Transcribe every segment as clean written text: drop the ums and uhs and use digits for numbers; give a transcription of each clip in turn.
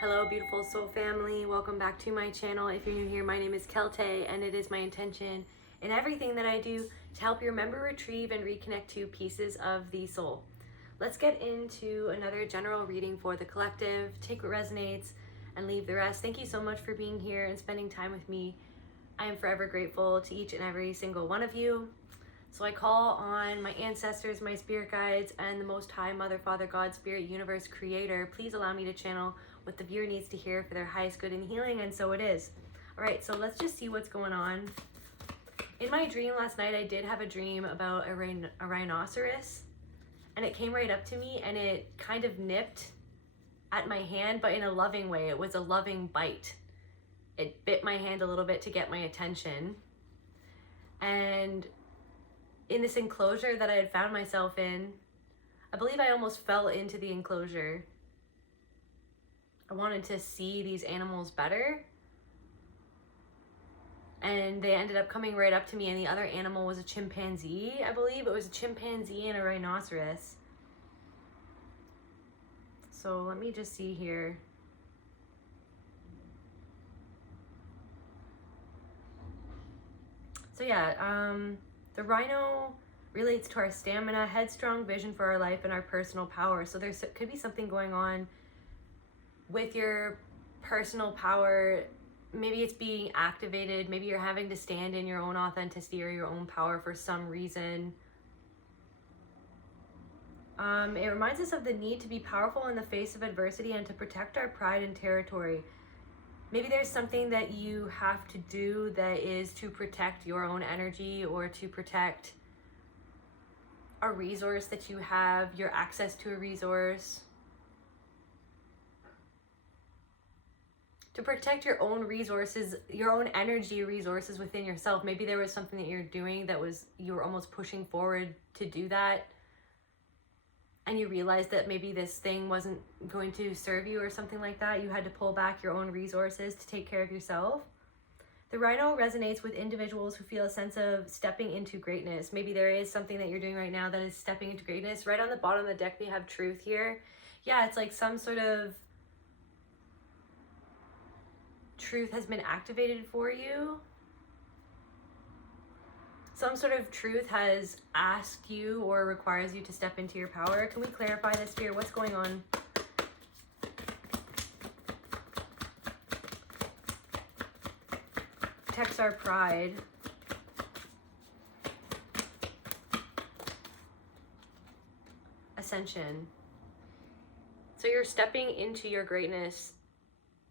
Hello beautiful soul family, welcome back to my channel. If you're new here, my name is Kelte and it is my intention in everything that I do to help you remember, retrieve, and reconnect to pieces of the soul. Let's get into another general reading for the collective. Take what resonates and leave the rest. Thank you so much for being here and spending time with me. I am forever grateful to each and every single one of you. So I call on my ancestors, my spirit guides, and the Most High Mother, Father, God, Spirit, Universe, Creator. Please allow me to channel what the viewer needs to hear for their highest good and healing, and so it is. All right, so let's just see what's going on. In my dream last night, I did have a dream about a rhinoceros, and it came right up to me, and it kind of nipped at my hand, but in a loving way. It was a loving bite. It bit my hand a little bit to get my attention. And in this enclosure that I had found myself in, I believe I almost fell into the enclosure. I wanted to see these animals better. And they ended up coming right up to me, and the other animal was a chimpanzee, I believe. It was a chimpanzee and a rhinoceros. So let me just see here. So yeah, the rhino relates to our stamina, headstrong vision for our life, and our personal power. So there could be something going on with your personal power. Maybe it's being activated. Maybe you're having to stand in your own authenticity or your own power for some reason. It reminds us of the need to be powerful in the face of adversity and to protect our pride and territory. Maybe there's something that you have to do that is to protect your own energy, or to protect a resource that you have, your access to a resource. To protect your own resources, your own energy resources within yourself. Maybe there was something that you're doing that you were almost pushing forward to do that, and you realized that maybe this thing wasn't going to serve you or something like that. You had to pull back your own resources to take care of yourself. The rhino resonates with individuals who feel a sense of stepping into greatness. Maybe there is something that you're doing right now that is stepping into greatness. Right on the bottom of the deck, we have truth here. Yeah, it's like some sort of truth has been activated for you. Some sort of truth has asked you or requires you to step into your power. Can we clarify this here? What's going on? Protects our pride. Ascension. So you're stepping into your greatness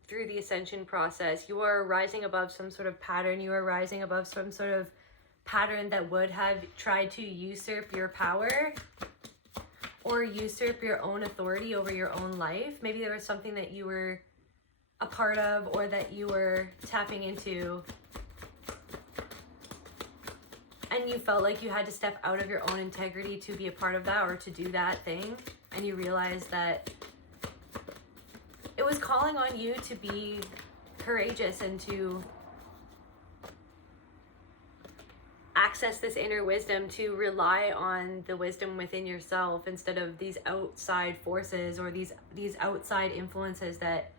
through the ascension process. You are rising above some sort of pattern. You are rising above some sort of pattern that would have tried to usurp your power or usurp your own authority over your own life. Maybe there was something that you were a part of or that you were tapping into, and you felt like you had to step out of your own integrity to be a part of that or to do that thing, and you realized that it was calling on you to be courageous and to access this inner wisdom, to rely on the wisdom within yourself instead of these outside forces or these outside influences that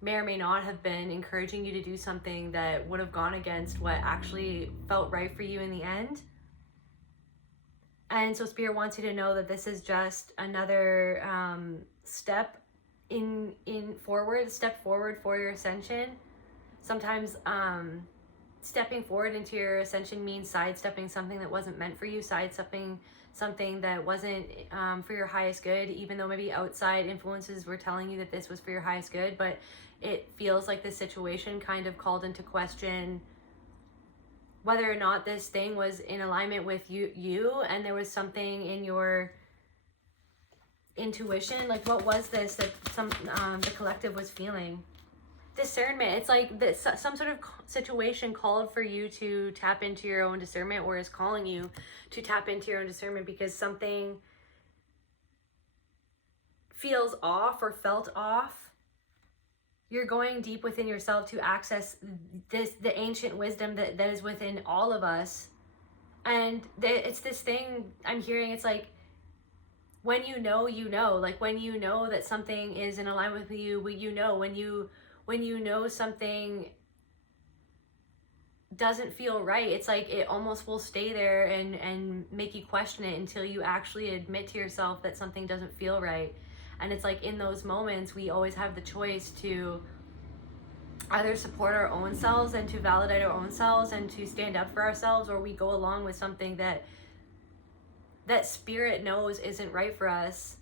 may or may not have been encouraging you to do something that would have gone against what actually felt right for you in the end. And so Spirit wants you to know that this is just another step step forward for your ascension. Sometimes stepping forward into your ascension means sidestepping something that wasn't meant for you, sidestepping something that wasn't for your highest good, even though maybe outside influences were telling you that this was for your highest good, but it feels like the situation kind of called into question whether or not this thing was in alignment with you, and there was something in your intuition. Like, what was this that the collective was feeling? Discernment. It's like this, some sort of situation called for you to tap into your own discernment, or is calling you to tap into your own discernment because something feels off or felt off. You're going deep within yourself to access the ancient wisdom that is within all of us. And it's this thing I'm hearing. It's like when you know, like when you know that something is in alignment with you, when you know something doesn't feel right, it's like it almost will stay there and make you question it until you actually admit to yourself that something doesn't feel right. And it's like in those moments we always have the choice to either support our own selves and to validate our own selves and to stand up for ourselves, or we go along with something that spirit knows isn't right for us.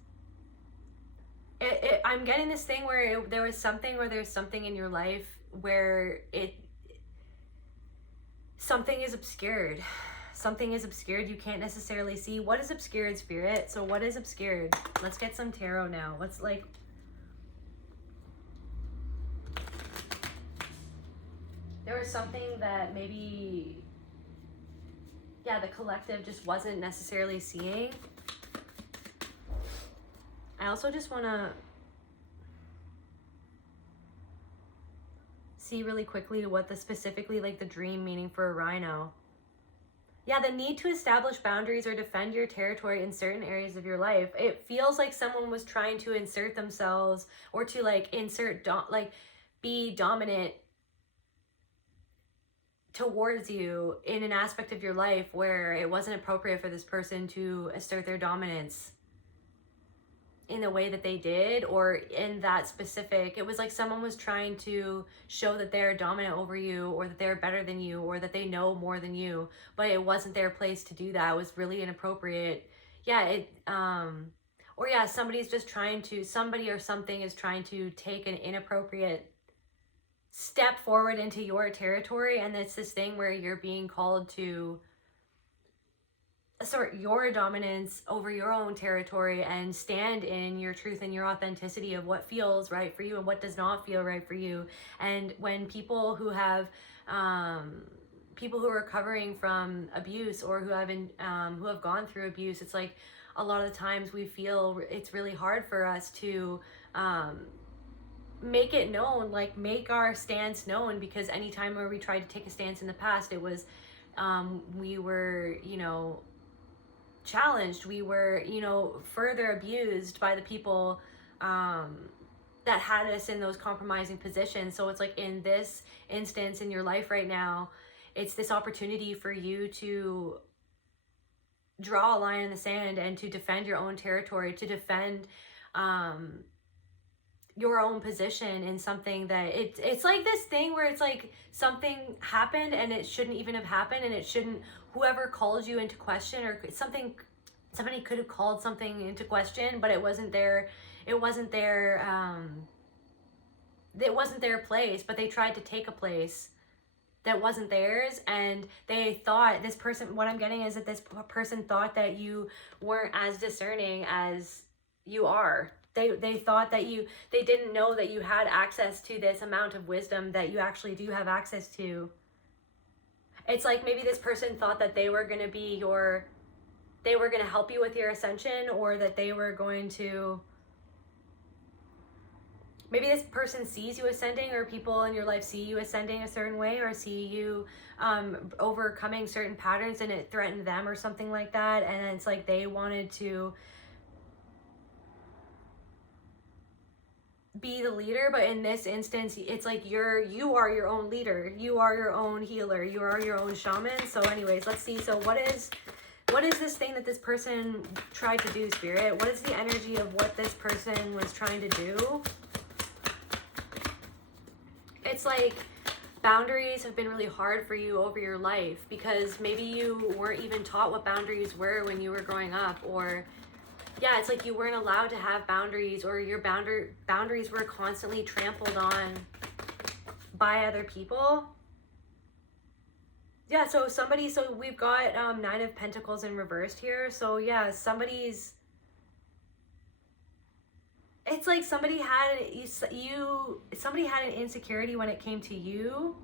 I'm getting this thing where there's something in your life where something is obscured. Something is obscured. You can't necessarily see. What is obscured, Spirit? So what is obscured? Let's get some tarot now. Let's like... There was something that maybe... Yeah, the collective just wasn't necessarily seeing. I also just want to see really quickly what the specifically like the dream meaning for a rhino. Yeah, the need to establish boundaries or defend your territory in certain areas of your life. It feels like someone was trying to insert themselves or to like be dominant towards you in an aspect of your life where it wasn't appropriate for this person to assert their dominance in the way that they did, or in that specific, it was like someone was trying to show that they're dominant over you, or that they're better than you, or that they know more than you, but it wasn't their place to do that. It was really inappropriate. Yeah, or yeah, somebody or something is trying to take an inappropriate step forward into your territory, and it's this thing where you're being called to assert your dominance over your own territory and stand in your truth and your authenticity of what feels right for you and what does not feel right for you. And when people who have people who are recovering from abuse, or who have gone through abuse, it's like a lot of the times we feel it's really hard for us to make it known, like make our stance known, because anytime where we tried to take a stance in the past, it was we were, challenged, we were, further abused by the people that had us in those compromising positions. So it's like in this instance in your life right now, it's this opportunity for you to draw a line in the sand and to defend your own territory, to defend your own position in something that it's like this thing where it's like something happened and it shouldn't even have happened, and it shouldn't, whoever called you into question, or somebody could have called something into question, but it wasn't their place, but they tried to take a place that wasn't theirs, and they thought what I'm getting is that this person thought that you weren't as discerning as you are. They thought that they didn't know that you had access to this amount of wisdom that you actually do have access to. It's like maybe this person thought that they were going to help you with your ascension, or that they were going to, maybe this person sees you ascending, or people in your life see you ascending a certain way, or see you overcoming certain patterns, and it threatened them or something like that. And it's like they wanted to be the leader, but in this instance it's like you are your own leader, you are your own healer, you are your own shaman. So anyways, let's see. So what is this thing that this person tried to do, Spirit? What is the energy of what this person was trying to do? It's like boundaries have been really hard for you over your life, because maybe you weren't even taught what boundaries were when you were growing up, or yeah, it's like you weren't allowed to have boundaries, or your boundaries were constantly trampled on by other people. Yeah, so we've got 9 of Pentacles in reversed here. So yeah, it's like somebody had an insecurity when it came to you.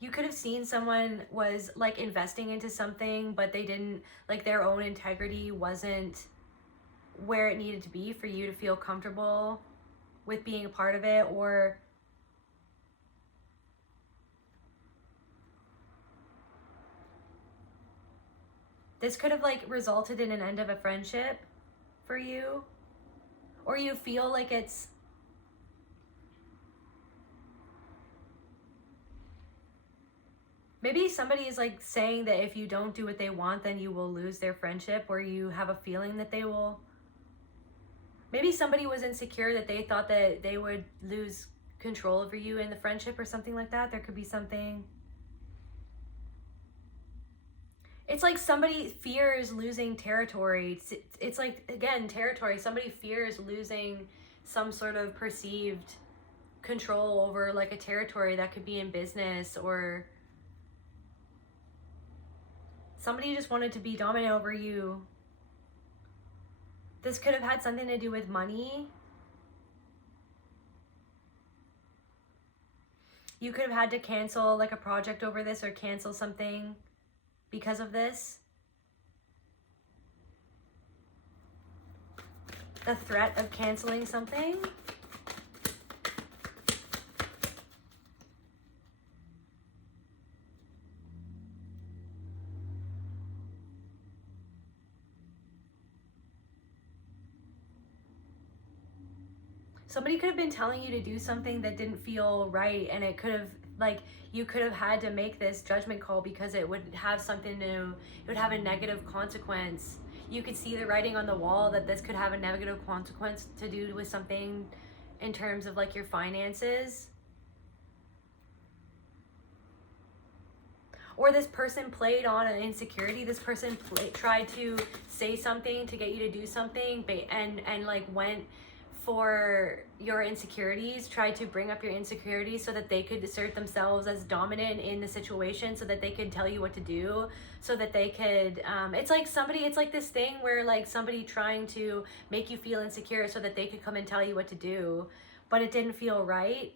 You could have seen someone was like investing into something, but they didn't, like their own integrity wasn't where it needed to be for you to feel comfortable with being a part of it. Or This could have like resulted in an end of a friendship for you, or you feel like it's maybe somebody is like saying that if you don't do what they want, then you will lose their friendship, or you have a feeling that they will. Maybe somebody was insecure that they thought that they would lose control over you in the friendship or something like that. There could be something. It's like somebody fears losing territory. It's like, again, territory. Somebody fears losing some sort of perceived control over like a territory. That could be in business, or somebody just wanted to be dominant over you. This could have had something to do with money. You could have had to cancel like a project over this, or cancel something because of this. The threat of canceling something. Somebody could have been telling you to do something that didn't feel right, and it could have, like, you could have had to make this judgment call because it would have something to, it would have a negative consequence. You could see the writing on the wall that this could have a negative consequence to do with something in terms of like your finances. Or this person played on an insecurity. This person tried to say something to get you to do something, and like went for your insecurities, tried to bring up your insecurities so that they could assert themselves as dominant in the situation, so that they could tell you what to do, so that they could, it's like somebody, it's like this thing where like somebody trying to make you feel insecure so that they could come and tell you what to do, but it didn't feel right.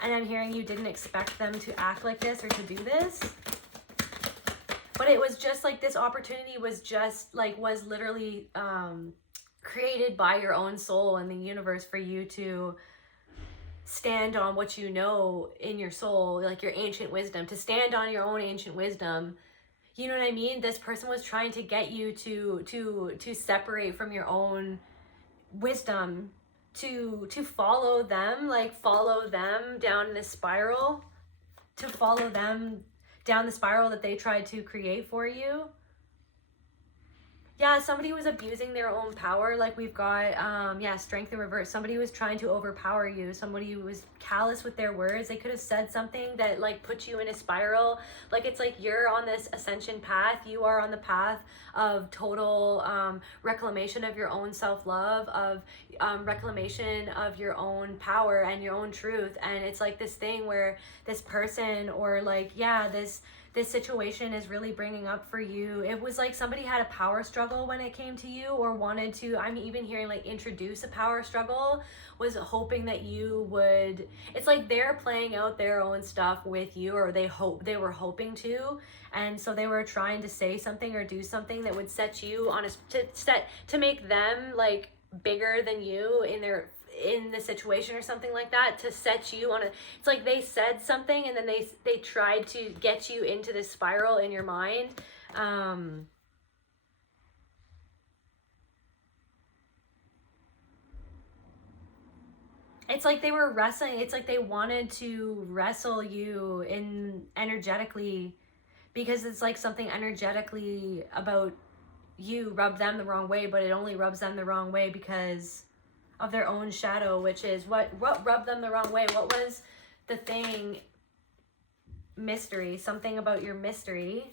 And I'm hearing you didn't expect them to act like this or to do this. But it was just like this opportunity was just like, was literally created by your own soul and the universe for you to stand on what you know in your soul, like your ancient wisdom, to stand on your own ancient wisdom. You know what I mean? This person was trying to get you to separate from your own wisdom, to follow them, like follow them down this spiral, to follow them down the spiral that they tried to create for you. Yeah, somebody was abusing their own power. Like we've got, strength in reverse. Somebody was trying to overpower you. Somebody was callous with their words. They could have said something that like put you in a spiral. Like it's like you're on this ascension path. You are on the path of total reclamation of your own self-love, of reclamation of your own power and your own truth. And it's like this thing where this person, or like, yeah, this situation is really bringing up for you. It was like somebody had a power struggle when it came to you, or wanted to, I'm even hearing like introduce a power struggle, was hoping that you would, it's like they're playing out their own stuff with you, or they were hoping to. And so they were trying to say something or do something that would set you on to make them like bigger than you in the situation or something like that, to set you on a, it's like they said something and then they tried to get you into this spiral in your mind. It's like they were wrestling. It's like they wanted to wrestle you in energetically, because it's like something energetically about you rubbed them the wrong way, but it only rubs them the wrong way because of their own shadow, which is what rubbed them the wrong way. What was the thing? Mystery. Something about your mystery.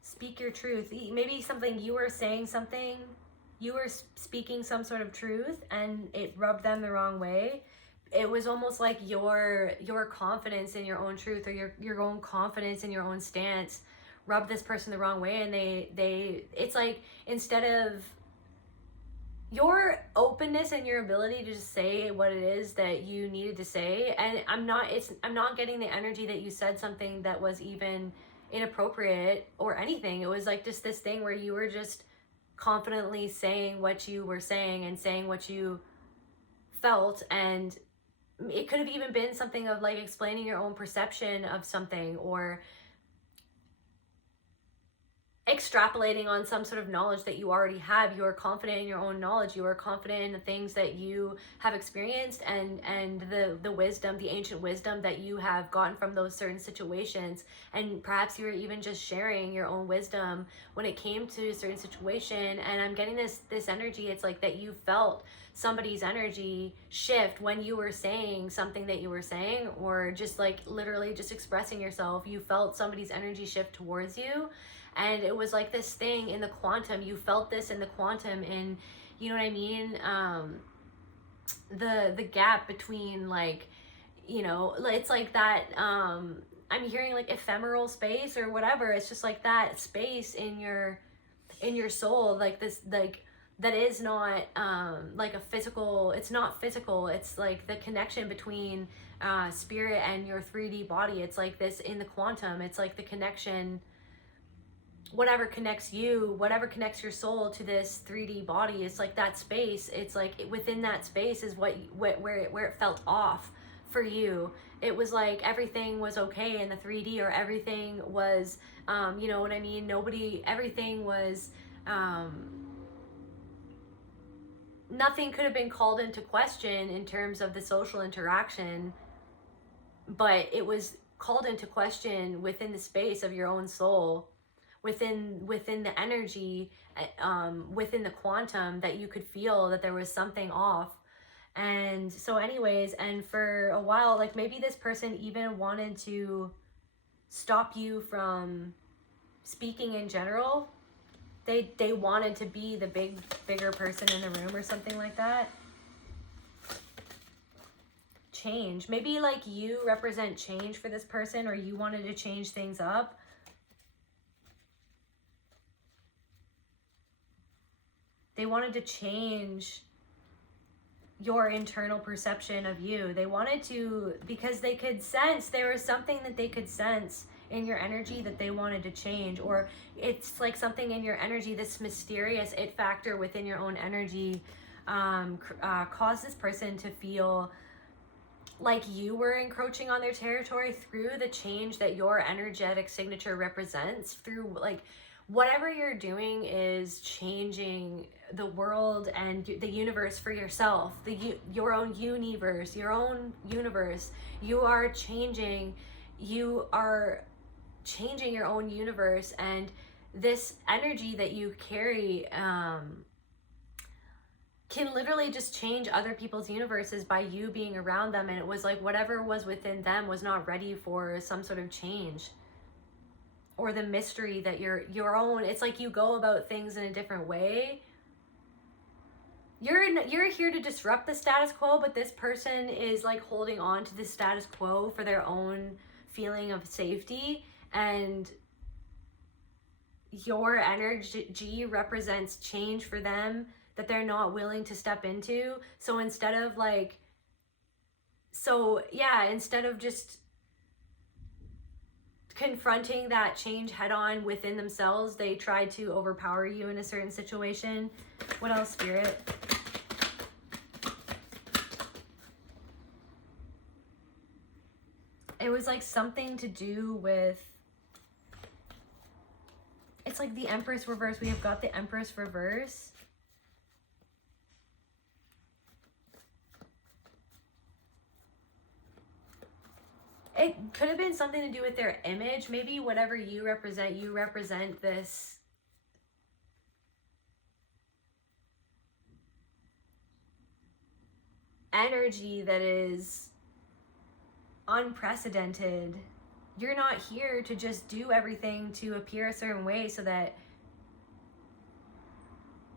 Speak your truth. Maybe something, you were saying something, you were speaking some sort of truth, and it rubbed them the wrong way. It was almost like your confidence in your own truth, or your own confidence in your own stance rubbed this person the wrong way, and they it's like, instead of your openness and your ability to just say what it is that you needed to say, and I'm not getting the energy that you said something that was even inappropriate or anything. It was like just this thing where you were just confidently saying what you were saying and saying what you felt, and it could have even been something of like explaining your own perception of something, or extrapolating on some sort of knowledge that you already have. You are confident in your own knowledge. You are confident in the things that you have experienced, and the wisdom, the ancient wisdom that you have gotten from those certain situations. And perhaps you were even just sharing your own wisdom when it came to a certain situation. And I'm getting this energy. It's like that you felt somebody's energy shift when you were saying something that you were saying, or just like literally just expressing yourself. You felt somebody's energy shift towards you. And it was like this thing in the quantum. You felt this in the quantum, in, you know what I mean? The gap between, like, you know, it's like that, I'm hearing like ephemeral space or whatever. It's just like that space in your soul, like this, like, that is not like a physical, it's not physical. It's like the connection between spirit and your 3D body. It's like this in the quantum. It's like the connection, whatever connects you, whatever connects your soul to this 3D body. It's like that space. It's like within that space is where it felt off for you. It was like everything was okay in the 3D, or everything was, you know what I mean? Everything was, nothing could have been called into question in terms of the social interaction, but it was called into question within the space of your own soul, within the energy, within the quantum, that you could feel that there was something off. And so anyways, and for a while, like maybe this person even wanted to stop you from speaking in general. They wanted to be the bigger person in the room or something like that. Change. Maybe like you represent change for this person, or you wanted to change things up. They wanted to change your internal perception of you. They wanted to, because they could sense, there was something that they could sense in your energy that they wanted to change. Or it's like something in your energy, this mysterious it factor within your own energy, caused this person to feel like you were encroaching on their territory through the change that your energetic signature represents. Through like whatever you're doing is changing the world and the universe for yourself, your own universe. You are changing your own universe. And this energy that you carry can literally just change other people's universes by you being around them. And it was like whatever was within them was not ready for some sort of change, or the mystery that your own. It's like you go about things in a different way. You're here to disrupt the status quo, but this person is like holding on to the status quo for their own feeling of safety. And your energy represents change for them that they're not willing to step into. So instead of just confronting that change head on within themselves, they tried to overpower you in a certain situation. What else, Spirit? It was like something to do with, it's like the Empress reverse. We have got the Empress reverse. It could have been something to do with their image. Maybe whatever you represent this energy that is unprecedented. You're not here to just do everything to appear a certain way so that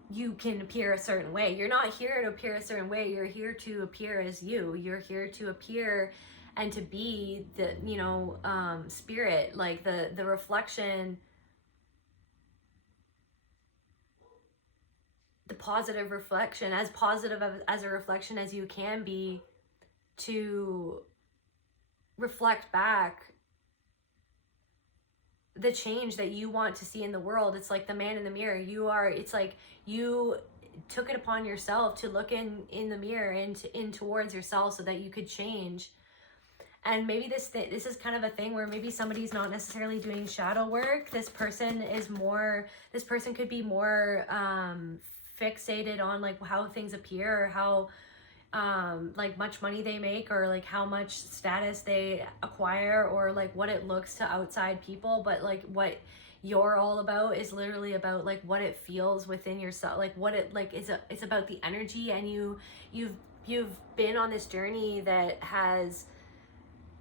you can appear a certain way. You're not here to appear a certain way. You're here to appear as you. You're here to appear and to be the, spirit, like the reflection, the positive reflection, as positive as a reflection as you can be, to reflect back the change that you want to see in the world. It's like the man in the mirror. It's like you took it upon yourself to look in the mirror and in towards yourself so that you could change. And maybe this is kind of a thing where maybe somebody's not necessarily doing shadow work. This person could be more fixated on like how things appear, or how like much money they make, or like how much status they acquire, or like what it looks to outside people. But like what you're all about is literally about like what it feels within yourself, like what it like is. It's about the energy, and you've been on this journey that has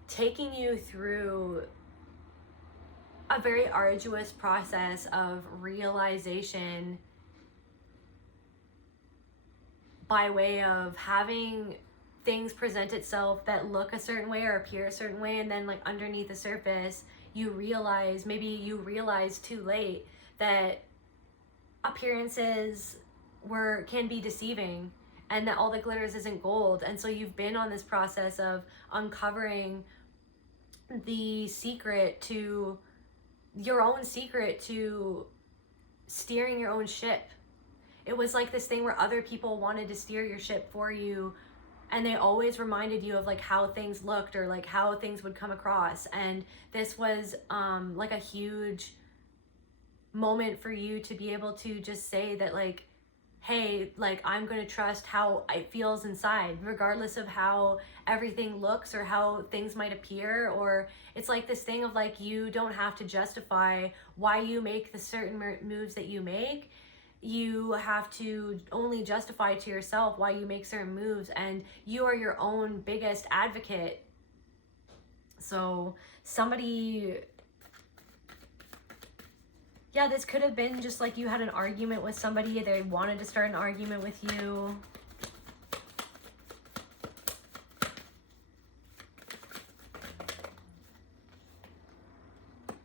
taking you through a very arduous process of realization by way of having things present itself that look a certain way or appear a certain way, and then like underneath the surface you realize too late that appearances can be deceiving, and that all that glitters isn't gold. And so you've been on this process of uncovering the secret to your own secret to steering your own ship. It was like this thing where other people wanted to steer your ship for you, and they always reminded you of like how things looked or like how things would come across. And this was like a huge moment for you to be able to just say that like, hey, like I'm going to trust how it feels inside, regardless of how everything looks or how things might appear. Or it's like this thing of like, you don't have to justify why you make the certain moves that you make. You have to only justify to yourself why you make certain moves, and you are your own biggest advocate. So somebody, yeah, this could have been just like you had an argument with somebody, they wanted to start an argument with you.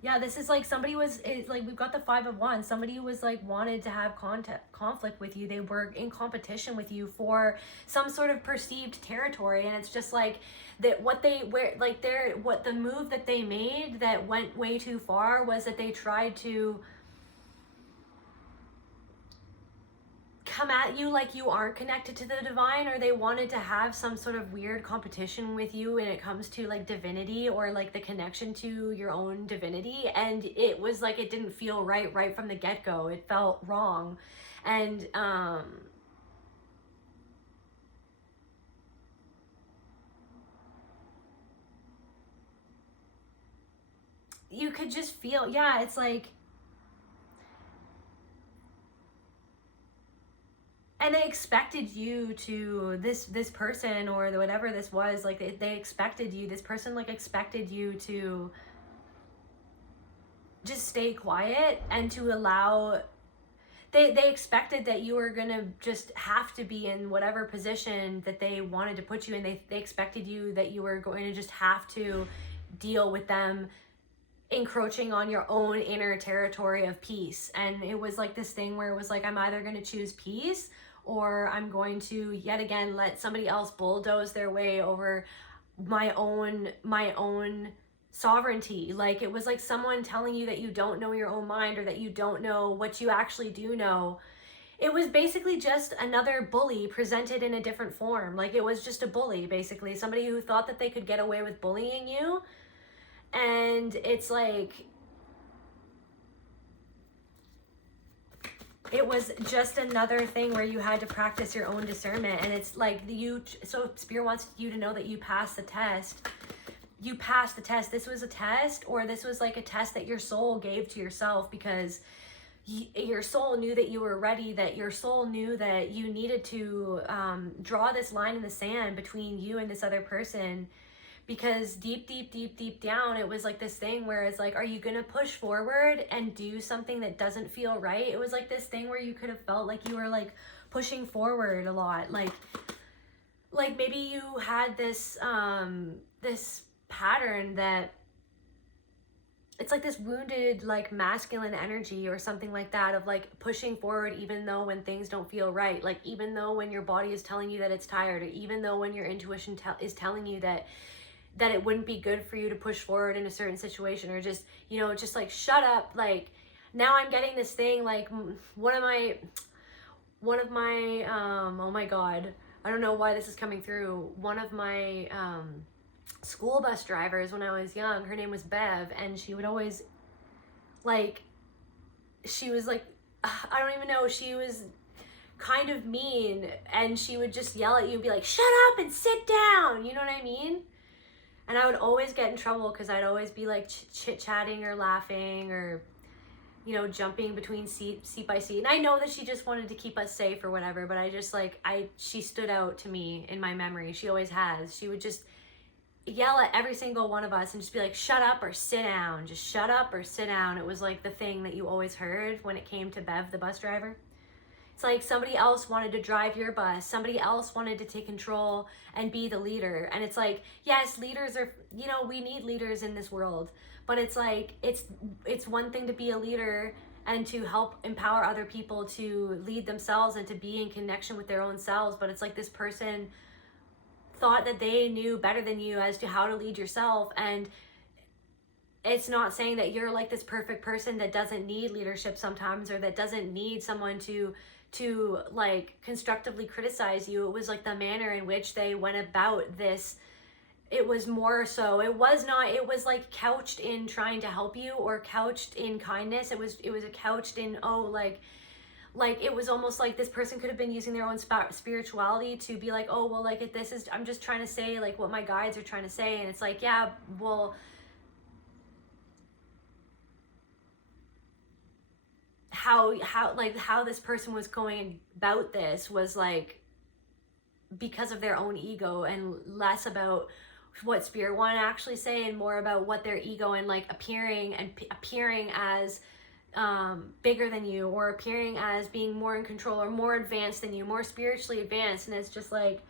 Yeah, this is like somebody like we've got the 5 of Wands. Somebody was like wanted to have conflict with you. They were in competition with you for some sort of perceived territory, and it's just like that what the move that they made that went way too far was that they tried to come at you like you aren't connected to the divine, or they wanted to have some sort of weird competition with you when it comes to like divinity or like the connection to your own divinity. And it was like it didn't feel right from the get-go. It felt wrong. And you could just feel, yeah, it's like, and they expected you to, this person or whatever this was, like they expected you, this person like expected you to just stay quiet and to allow, they expected that you were gonna just have to be in whatever position that they wanted to put you in. They expected you that you were going to just have to deal with them encroaching on your own inner territory of peace. And it was like this thing where it was like, I'm either going to choose peace, or I'm going to yet again let somebody else bulldoze their way over my own sovereignty. Like it was like someone telling you that you don't know your own mind, or that you don't know what you actually do know. It was basically just another bully presented in a different form. Like it was just a bully, basically somebody who thought that they could get away with bullying you. And it's like, it was just another thing where you had to practice your own discernment. And it's like so Spirit wants you to know that you passed the test. You passed the test. This was a test, or this was like a test that your soul gave to yourself, because your soul knew that you were ready, that your soul knew that you needed to draw this line in the sand between you and this other person. Because deep down, it was like this thing where it's like, are you going to push forward and do something that doesn't feel right? It was like this thing where you could have felt like you were like pushing forward a lot. Like maybe you had this, this pattern that it's like this wounded, like masculine energy or something like that, of like pushing forward, even though when things don't feel right. Like, even though when your body is telling you that it's tired, or even though when your intuition is telling you that it wouldn't be good for you to push forward in a certain situation, or just, you know, just like, shut up. Like, now I'm getting this thing, like, one of my, oh my God, I don't know why this is coming through. One of my school bus drivers when I was young, her name was Bev, and she would always, like, she was like, I don't even know, she was kind of mean, and she would just yell at you and be like, shut up and sit down, you know what I mean? And I would always get in trouble because I'd always be like chit-chatting or laughing or, you know, jumping between seat by seat. And I know that she just wanted to keep us safe or whatever, but I just like, she stood out to me in my memory. She always has. She would just yell at every single one of us and just be like, shut up or sit down. Just shut up or sit down. It was like the thing that you always heard when it came to Bev, the bus driver. It's like somebody else wanted to drive your bus. Somebody else wanted to take control and be the leader. And it's like, yes, leaders are, you know, we need leaders in this world. But it's like, it's one thing to be a leader and to help empower other people to lead themselves and to be in connection with their own selves. But it's like this person thought that they knew better than you as to how to lead yourself. And it's not saying that you're like this perfect person that doesn't need leadership sometimes, or that doesn't need someone to like constructively criticize you. It was like the manner in which they went about this. It was more so, it was like couched in trying to help you or couched in kindness. It was a couched in, like it was almost like this person could have been using their own spirituality to be like, oh, well, like this is, I'm just trying to say like what my guides are trying to say. And it's like, yeah, well, how this person was going about this was like because of their own ego, and less about what spirit wanted to actually say and more about what their ego and like appearing as bigger than you, or appearing as being more in control or more advanced than you, more spiritually advanced. And it's just like,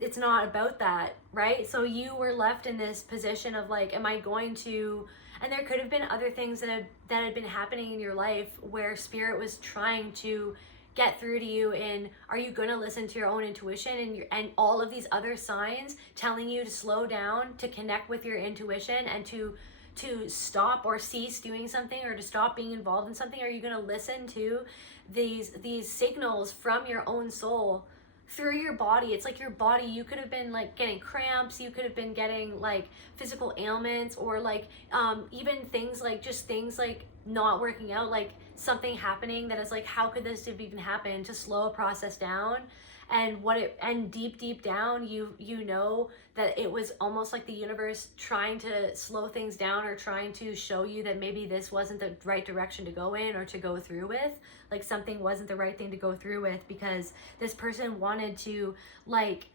it's not about that, right? So you were left in this position of like, am I going to, and there could have been other things that had been happening in your life where spirit was trying to get through to you in, are you going to listen to your own intuition and all of these other signs telling you to slow down, to connect with your intuition, and to stop or cease doing something, or to stop being involved in something? Are you going to listen to these signals from your own soul through your body? It's like your body, you could have been like getting cramps, you could have been getting like physical ailments, or like even things like not working out, like something happening that is like, how could this have even happened? To slow a process down. And deep down, you know that it was almost like the universe trying to slow things down, or trying to show you that maybe this wasn't the right direction to go in or to go through with. Like something wasn't the right thing to go through with, because this person wanted to like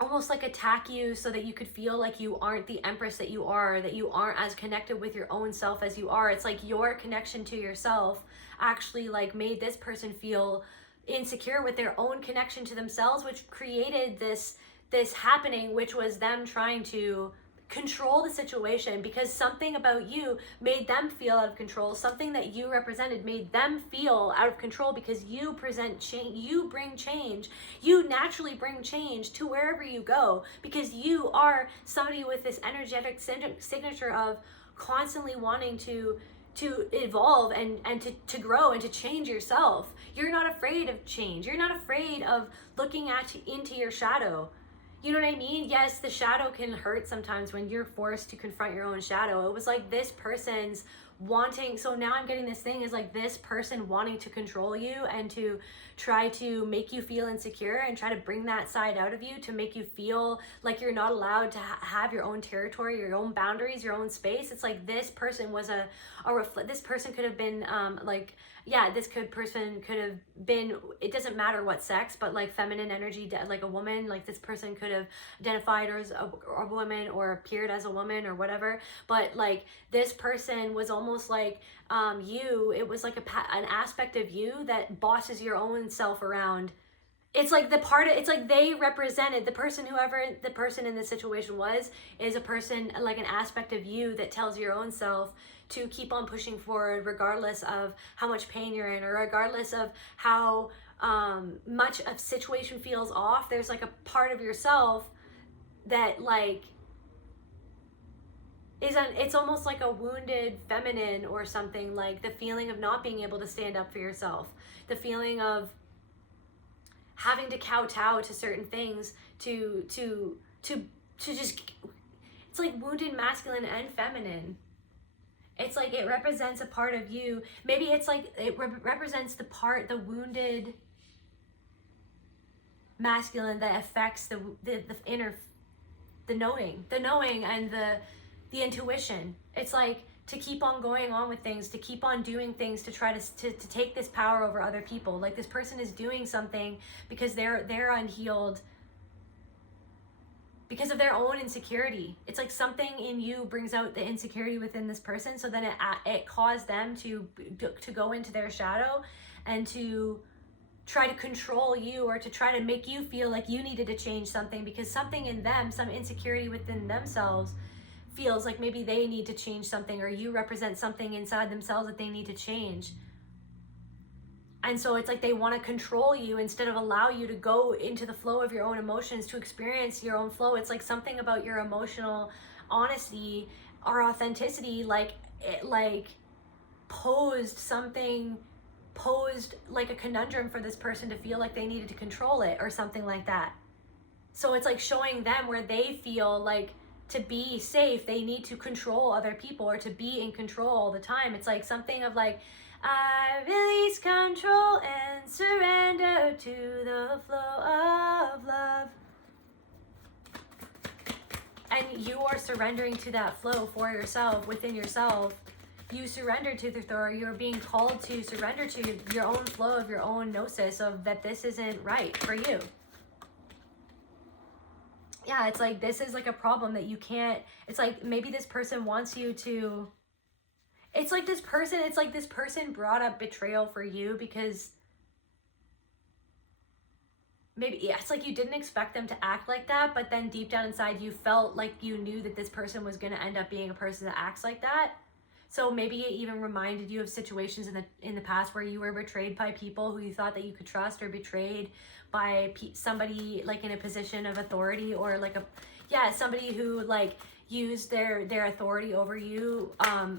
almost like attack you so that you could feel like you aren't the empress that you are, that you aren't as connected with your own self as you are. It's like your connection to yourself actually like made this person feel insecure with their own connection to themselves, which created this happening, which was them trying to control the situation, because something about you made them feel out of control. Something that you represented made them feel out of control, because you present change, you bring change, you naturally bring change to wherever you go, because you are somebody with this energetic signature of constantly wanting to evolve and to grow and to change yourself. You're not afraid of change. You're not afraid of looking into your shadow. You know what I mean? Yes, the shadow can hurt sometimes when you're forced to confront your own shadow. It was like this person's wanting, so now I'm getting this thing is like this person wanting to control you and to try to make you feel insecure and try to bring that side out of you, to make you feel like you're not allowed to have your own territory, your own boundaries, your own space. It's like this person was this person could have been person could have been, it doesn't matter what sex, but like feminine energy, like a woman, like this person could have identified as a woman or appeared as a woman or whatever. But like this person was almost like it was like an aspect of you that bosses your own self around. It's like it's like they represented the person, whoever the person in this situation is a person, like an aspect of you that tells your own self to keep on pushing forward, regardless of how much pain you're in, or regardless of how much a situation feels off. There's like a part of yourself that like it's almost like a wounded feminine or something, like the feeling of not being able to stand up for yourself, the feeling of having to kowtow to certain things to just, it's like wounded masculine and feminine. It's like it represents a part of you. Maybe it's like it represents the wounded masculine that affects the inner, the knowing and the intuition. It's like to keep on going on with things, to keep on doing things, to try to take this power over other people. Like this person is doing something because they're unhealed because of their own insecurity. It's like something in you brings out the insecurity within this person, so then it caused them to go into their shadow and to try to control you, or to try to make you feel like you needed to change something because something in them, some insecurity within themselves, feels like maybe they need to change something, or you represent something inside themselves that they need to change. And so it's like they want to control you instead of allow you to go into the flow of your own emotions, to experience your own flow. It's like something about your emotional honesty or authenticity, like posed like a conundrum for this person to feel like they needed to control it or something like that. So it's like showing them where they feel like to be safe, they need to control other people or to be in control all the time. It's like something of like, I release control and surrender to the flow of love. And you are surrendering to that flow for yourself, within yourself. You surrender to the flow. You're being called to surrender to your own flow of your own gnosis of that this isn't right for you. Yeah, it's like this is like a problem that you can't, it's like maybe this person wants you to, it's like this person brought up betrayal for you because maybe, yeah, it's like you didn't expect them to act like that, but then deep down inside you felt like you knew that this person was going to end up being a person that acts like that. So maybe it even reminded you of situations in the past where you were betrayed by people who you thought that you could trust, or betrayed by somebody like in a position of authority, or like somebody who like used their authority over you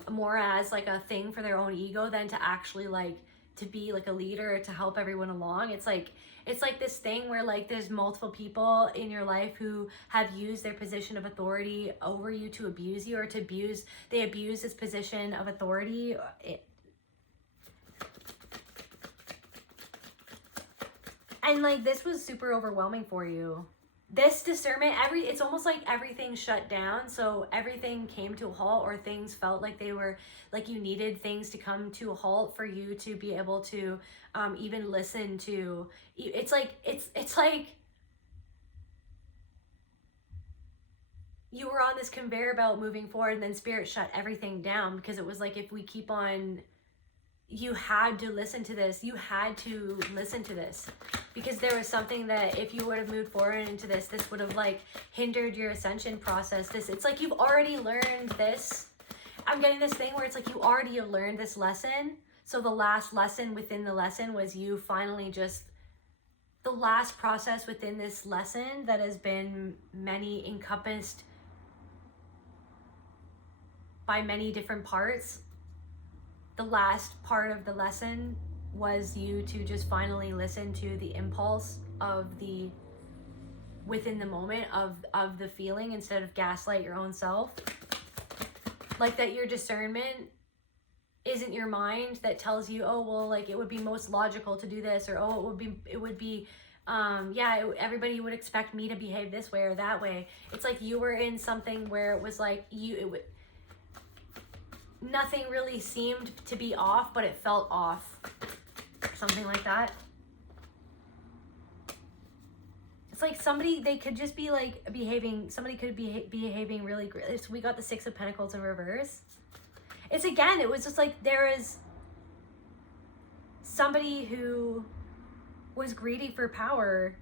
more as like a thing for their own ego than to actually like to be like a leader to help everyone along. It's like this thing where like there's multiple people in your life who have used their position of authority over you to abuse you, or they abuse this position of authority. And like this was super overwhelming for you. This discernment, it's almost like everything shut down. So everything came to a halt, or things felt like they were, like you needed things to come to a halt for you to be able to even listen to. It's like you were on this conveyor belt moving forward, and then Spirit shut everything down because it was like, if we keep on, you had to listen to this. You had to listen to this because there was something that if you would have moved forward into this would have like hindered your ascension process. It's like you've already learned this. I'm getting this thing where it's like you already have learned this lesson. So the last lesson within the lesson was you finally just, the last process within this lesson that has been encompassed by many different parts. The last part of the lesson was you to just finally listen to the impulse of the within the moment of the feeling, instead of gaslight your own self. Like that your discernment isn't your mind that tells you, oh well, like it would be most logical to do this, or oh it would be everybody would expect me to behave this way or that way. It's like you were in something where it was like nothing really seemed to be off, but it felt off. Something like that. It's like they could just be like somebody could be behaving really great. We got the Six of Pentacles in reverse. It was just like there is somebody who was greedy for power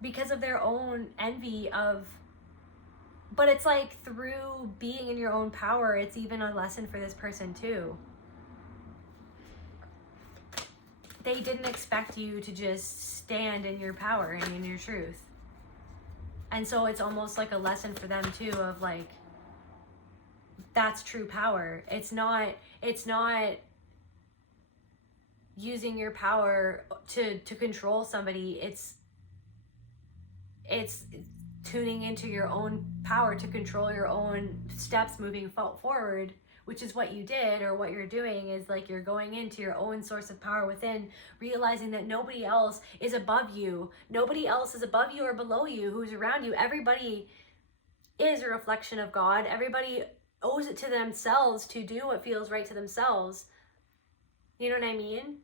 because of their own envy of, but it's like through being in your own power, it's even a lesson for this person too. They didn't expect you to just stand in your power and in your truth. And so it's almost like a lesson for them too of like, that's true power. It's not using your power to control somebody. It's tuning into your own power to control your own steps moving forward, which is what you did, or what you're doing is like you're going into your own source of power within, realizing that nobody else is above you. Nobody else is above you or below you who's around you. Everybody is a reflection of God. Everybody owes it to themselves to do what feels right to themselves. You know what I mean?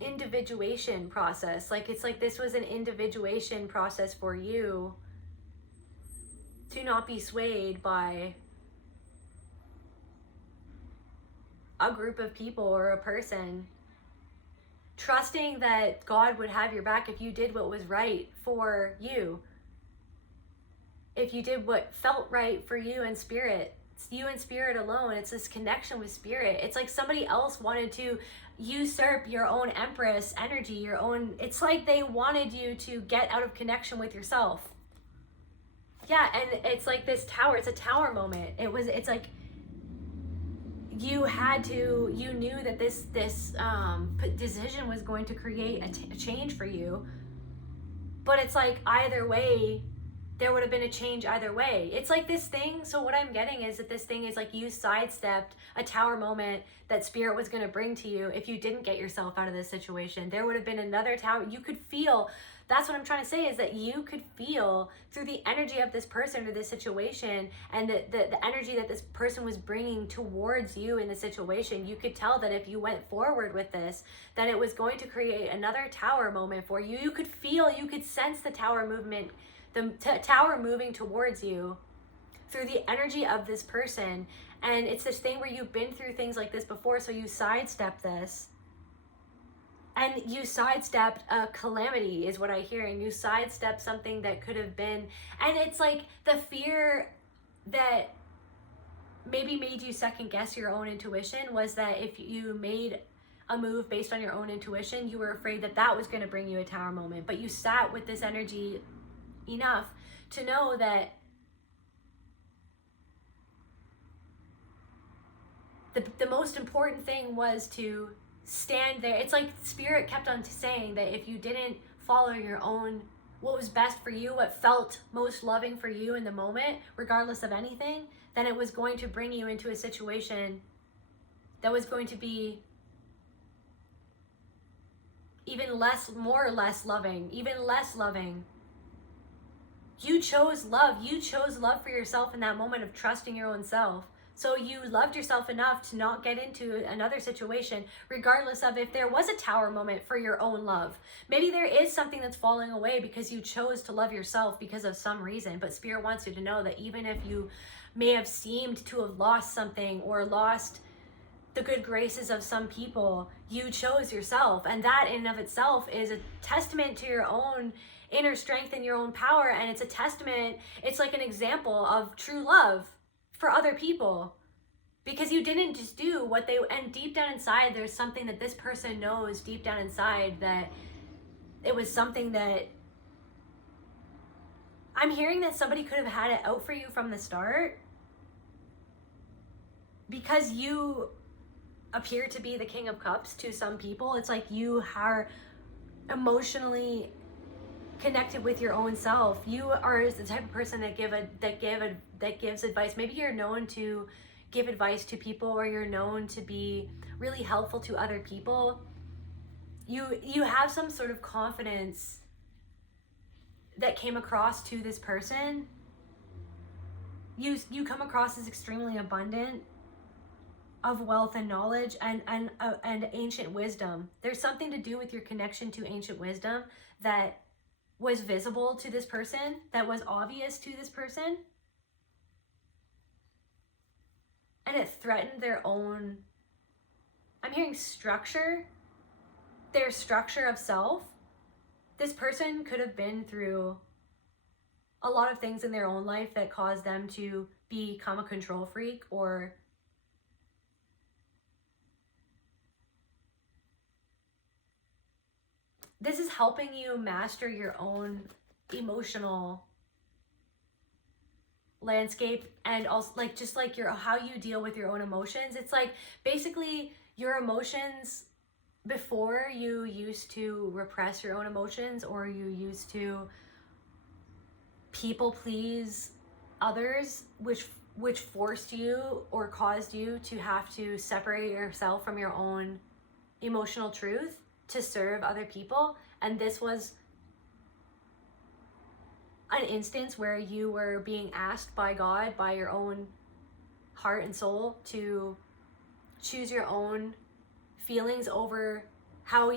Individuation process. Like, it's like this was an individuation process for you to not be swayed by a group of people or a person. Trusting that God would have your back if you did what was right for you. If you did what felt right for you and spirit. It's you and spirit alone. It's this connection with spirit. It's like somebody else wanted to usurp your own empress energy, your own. It's like they wanted you to get out of connection with yourself. Yeah, and it's like this tower. It's a tower moment. It's like you knew that this decision was going to create a change for you. But it's like either way, there would have been a change either way. It's like this thing. So what I'm getting is that this thing is like you sidestepped a tower moment that spirit was going to bring to you. If you didn't get yourself out of this situation, there would have been another tower. You could feel, that's what I'm trying to say, is that you could feel through the energy of this person or this situation, and the energy that this person was bringing towards you in the situation. You could tell that if you went forward with this, that it was going to create another tower moment for you. You could feel, you could sense the tower movement, the tower moving towards you through the energy of this person. And it's this thing where you've been through things like this before, so you sidestep this. And you sidestepped a calamity is what I hear, and you sidestepped something that could have been, and it's like the fear that maybe made you second guess your own intuition was that if you made a move based on your own intuition, you were afraid that that was going to bring you a tower moment. But you sat with this energy enough to know that the most important thing was to stand there. It's like spirit kept on saying that if you didn't follow your own, what was best for you, what felt most loving for you in the moment, regardless of anything, then it was going to bring you into a situation that was going to be even less, more or less loving, even less loving. You chose love. You chose love for yourself in that moment of trusting your own self. So you loved yourself enough to not get into another situation, regardless of if there was a tower moment for your own love. Maybe there is something that's falling away because you chose to love yourself because of some reason. But Spirit wants you to know that even if you may have seemed to have lost something or lost the good graces of some people, you chose yourself. And that in and of itself is a testament to your own inner strength and your own power. And it's a testament, it's like an example of true love for other people, because you didn't just do what they, and deep down inside there's something that this person knows deep down inside, that it was something that I'm hearing that somebody could have had it out for you from the start, because you appear to be the King of Cups to some people. It's like you are emotionally connected with your own self. You are the type of person that gives advice. Maybe you're known to give advice to people, or you're known to be really helpful to other people. You have some sort of confidence that came across to this person. You come across as extremely abundant of wealth and knowledge and ancient wisdom. There's something to do with your connection to ancient wisdom that was visible to this person, that was obvious to this person, and it threatened their own, I'm hearing structure, their structure of self. This person could have been through a lot of things in their own life that caused them to become a control freak, or this is helping you master your own emotional landscape, and also like just like your how you deal with your own emotions. It's like basically your emotions before, you used to repress your own emotions, or you used to people please others, which forced you or caused you to have to separate yourself from your own emotional truth to serve other people. And this was an instance where you were being asked by God, by your own heart and soul, to choose your own feelings over how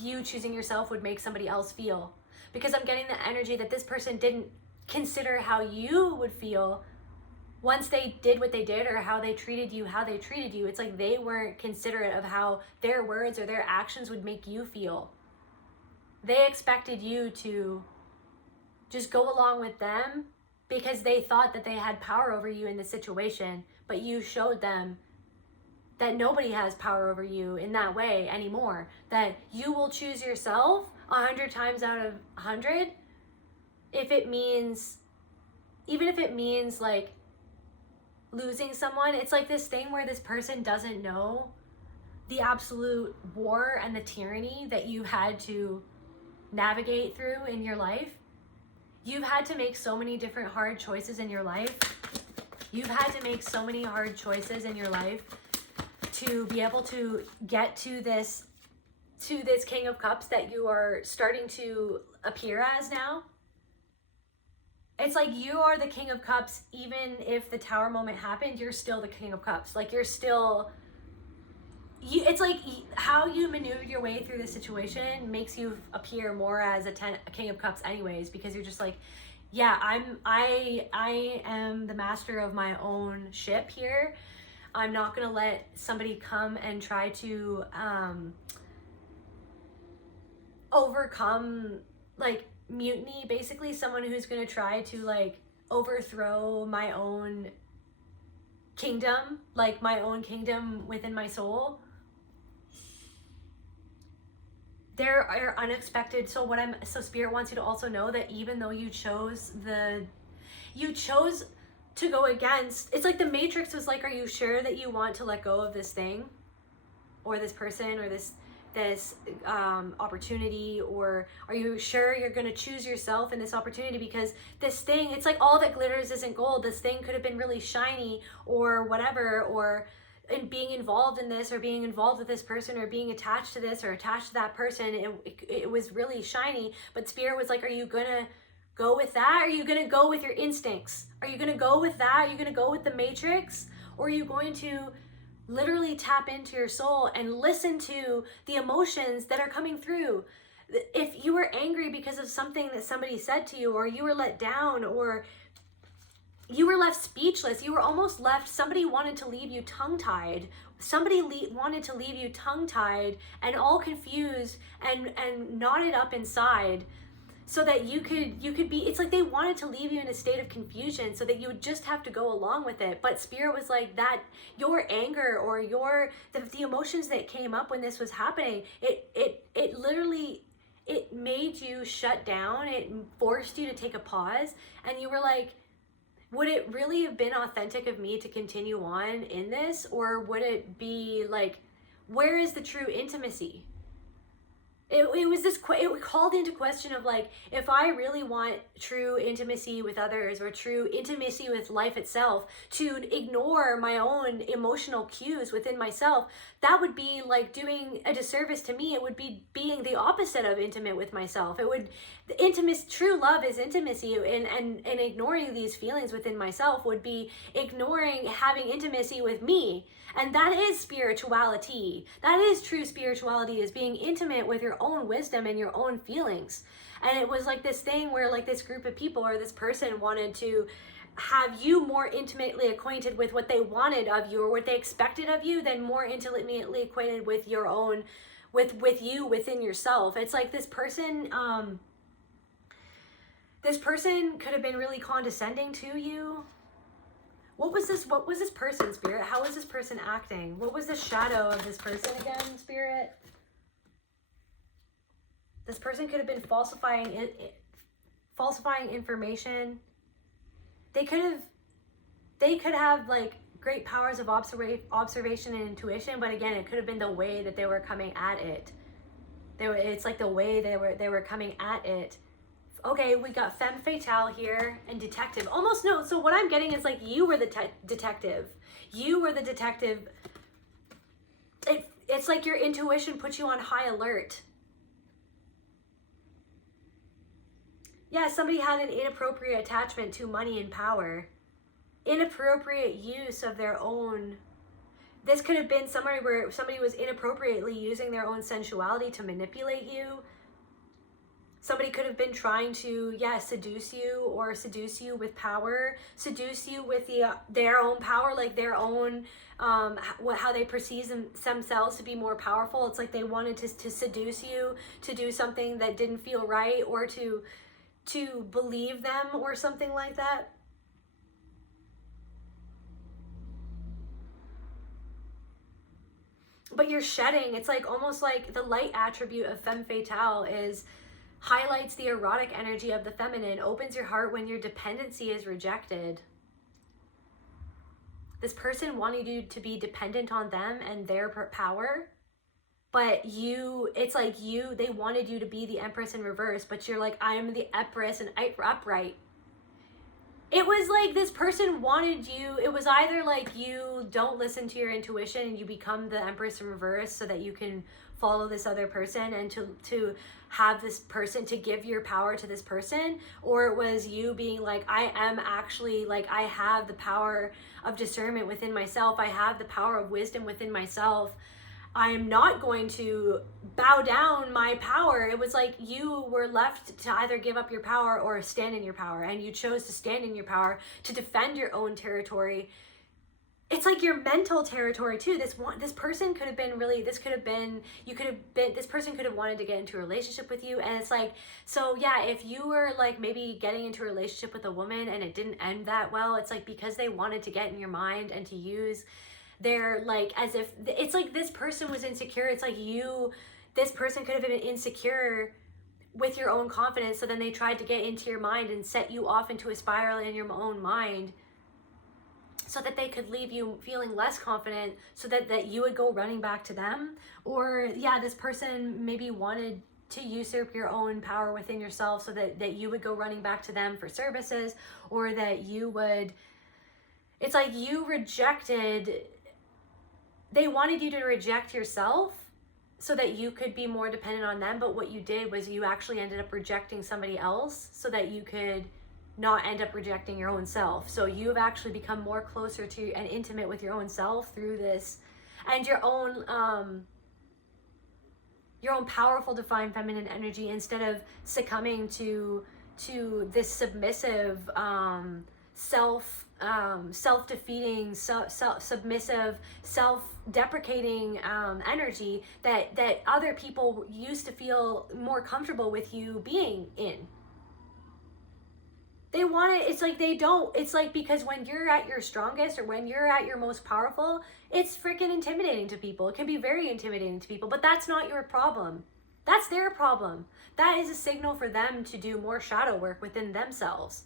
you choosing yourself would make somebody else feel. Because I'm getting the energy that this person didn't consider how you would feel once they did what they did, or how they treated you, It's like they weren't considerate of how their words or their actions would make you feel. They expected you to just go along with them because they thought that they had power over you in the situation, but you showed them that nobody has power over you in that way anymore, that you will choose yourself 100 times out of 100, if it means, even if it means like losing someone. It's like this thing where this person doesn't know the absolute war and the tyranny that you had to navigate through in your life. You've had to make so many different hard choices in your life. You've had to make so many hard choices in your life to be able to get to this King of Cups that you are starting to appear as now. It's like you are the King of Cups. Even if the Tower moment happened, you're still the King of Cups. Like you're still, it's like how you maneuvered your way through the situation makes you appear more as a King of Cups anyways, because you're just like, yeah, I am the master of my own ship here. I'm not gonna let somebody come and try to overcome like mutiny, basically someone who's gonna try to like overthrow my own kingdom, like my own kingdom within my soul. There are unexpected, so Spirit wants you to also know that even though you chose to go against, it's like the Matrix was like, are you sure that you want to let go of this thing or this person or this opportunity, or are you sure you're going to choose yourself in this opportunity? Because this thing, it's like all that glitters isn't gold. This thing could have been really shiny or whatever, or in being involved in this, or being involved with this person, or being attached to this or attached to that person, it was really shiny. But Spirit was like, are you gonna go with that? Are you gonna go with your instincts? Are you gonna go with that? Are you gonna go with the Matrix? Or are you going to literally tap into your soul and listen to the emotions that are coming through? If you were angry because of something that somebody said to you, or you were let down, or you were left speechless, you were almost left, somebody wanted to leave you tongue-tied. Somebody wanted to leave you tongue-tied and all confused and knotted up inside, so that you could be, it's like they wanted to leave you in a state of confusion so that you would just have to go along with it. But Spirit was like, that your anger or the emotions that came up when this was happening, it literally, it made you shut down. It forced you to take a pause, and you were like, would it really have been authentic of me to continue on in this? Or would it be like, where is the true intimacy? It called into question of like, if I really want true intimacy with others, or true intimacy with life itself, to ignore my own emotional cues within myself, that would be like doing a disservice to me. It would be being the opposite of intimate with myself. True love is intimacy, and ignoring these feelings within myself would be ignoring having intimacy with me. And that is spirituality. That is true spirituality, is being intimate with your own wisdom and your own feelings. And it was like this thing where like this group of people or this person wanted to have you more intimately acquainted with what they wanted of you or what they expected of you, than more intimately acquainted with your own, with you within yourself. It's like this person could have been really condescending to you. What was this person, Spirit? How was this person acting? What was the shadow of this person again, Spirit? This person could have been falsifying information. they could have like great powers of observation and intuition, but again, it could have been the way that they were coming at it. It's like the way they were coming at it. Okay, we got femme fatale here and detective. Almost no. So what I'm getting is like you were the detective. You were the detective. It's like your intuition puts you on high alert. Yeah, somebody had an inappropriate attachment to money and power. Inappropriate use of their own. This could have been somewhere where somebody was inappropriately using their own sensuality to manipulate you. Somebody could have been trying to, seduce you, or seduce you with power, seduce you with their own power, like their own, how they perceive themselves to be more powerful. It's like they wanted to seduce you to do something that didn't feel right, or to believe them or something like that. But you're shedding. It's like almost like the light attribute of femme fatale is highlights the erotic energy of the feminine, opens your heart when your dependency is rejected. This person wanted you to be dependent on them and their power, but they wanted you to be the Empress in reverse, but you're like, I am the Empress and upright. It was like this person wanted you, it was either like you don't listen to your intuition and you become the Empress in reverse so that you can follow this other person and to have this person, to give your power to this person, or it was you being like, I am actually, like, I have the power of discernment within myself, I have the power of wisdom within myself, I am not going to bow down my power. It was like you were left to either give up your power or stand in your power, and you chose to stand in your power to defend your own territory. It's like your mental territory too. This person could have been really, this person could have wanted to get into a relationship with you, and it's like, so yeah, if you were like maybe getting into a relationship with a woman and it didn't end that well, it's like because they wanted to get in your mind and to use they're like, as if it's like this person was insecure. It's like this person could have been insecure with your own confidence, so then they tried to get into your mind and set you off into a spiral in your own mind so that they could leave you feeling less confident, so that you would go running back to them. Or this person maybe wanted to usurp your own power within yourself so that you would go running back to them for services, or that you would, it's like you rejected, they wanted you to reject yourself so that you could be more dependent on them. But what you did was you actually ended up rejecting somebody else so that you could not end up rejecting your own self. So you've actually become more closer to and intimate with your own self through this, and your own powerful divine feminine energy, instead of succumbing to this submissive self-defeating, submissive, self-deprecating energy that other people used to feel more comfortable with you being in. They want it. It's like they don't. It's like, because when you're at your strongest or when you're at your most powerful, it's freaking intimidating to people. It can be very intimidating to people, but that's not your problem. That's their problem. That is a signal for them to do more shadow work within themselves.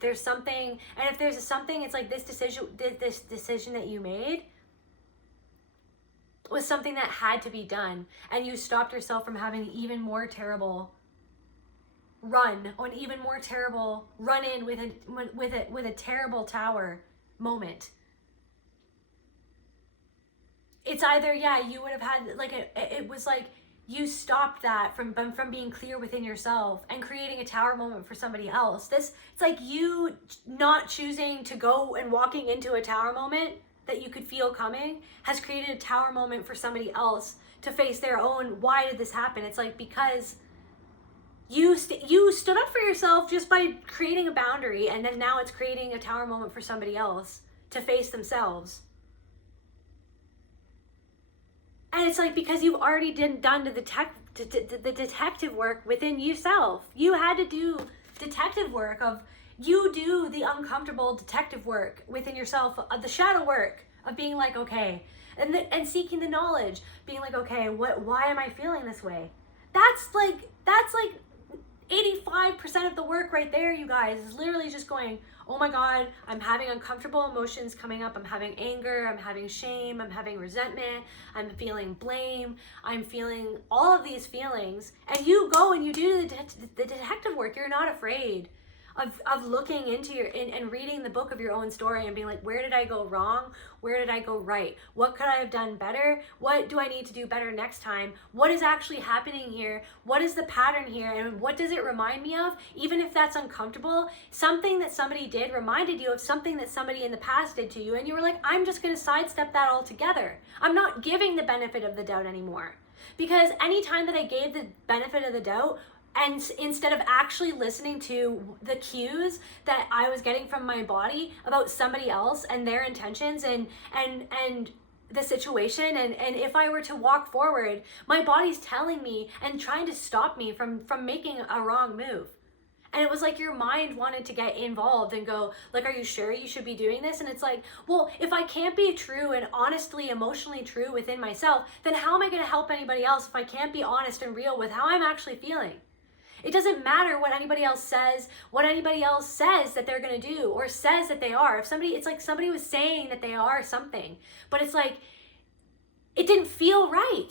There's something, and if there's something, it's like this decision that you made was something that had to be done, and you stopped yourself from having an even more terrible run in with a terrible tower moment. It's either you would have had like it was like you stopped that from being clear within yourself and creating a tower moment for somebody else. It's like you not choosing to go and walking into a tower moment that you could feel coming has created a tower moment for somebody else to face their own, why did this happen? It's like, because you stood up for yourself just by creating a boundary, and then now it's creating a tower moment for somebody else to face themselves. And it's like, because you've already done the detective work within yourself. You had to do detective work you do the uncomfortable detective work within yourself, the shadow work of being like, okay, and seeking the knowledge, being like, okay, why am I feeling this way? That's like 85% of the work right there, you guys, is literally just going, oh my God, I'm having uncomfortable emotions coming up. I'm having anger, I'm having shame, I'm having resentment, I'm feeling blame, I'm feeling all of these feelings. And you go and you do the detective work. You're not afraid of looking into and reading the book of your own story and being like, where did I go wrong? Where did I go right? What could I have done better? What do I need to do better next time? What is actually happening here? What is the pattern here? And what does it remind me of? Even if that's uncomfortable, something that somebody did reminded you of something that somebody in the past did to you. And you were like, I'm just going to sidestep that altogether. I'm not giving the benefit of the doubt anymore. Because anytime that I gave the benefit of the doubt, and instead of actually listening to the cues that I was getting from my body about somebody else and their intentions and the situation, and if I were to walk forward, my body's telling me and trying to stop me from making a wrong move. And it was like your mind wanted to get involved and go, like, are you sure you should be doing this? And it's like, well, if I can't be true and honestly, emotionally true within myself, then how am I going to help anybody else if I can't be honest and real with how I'm actually feeling? It doesn't matter what anybody else says, what anybody else says that they're going to do or says that they are. If somebody, it's like somebody was saying that they are something, but it's like, it didn't feel right.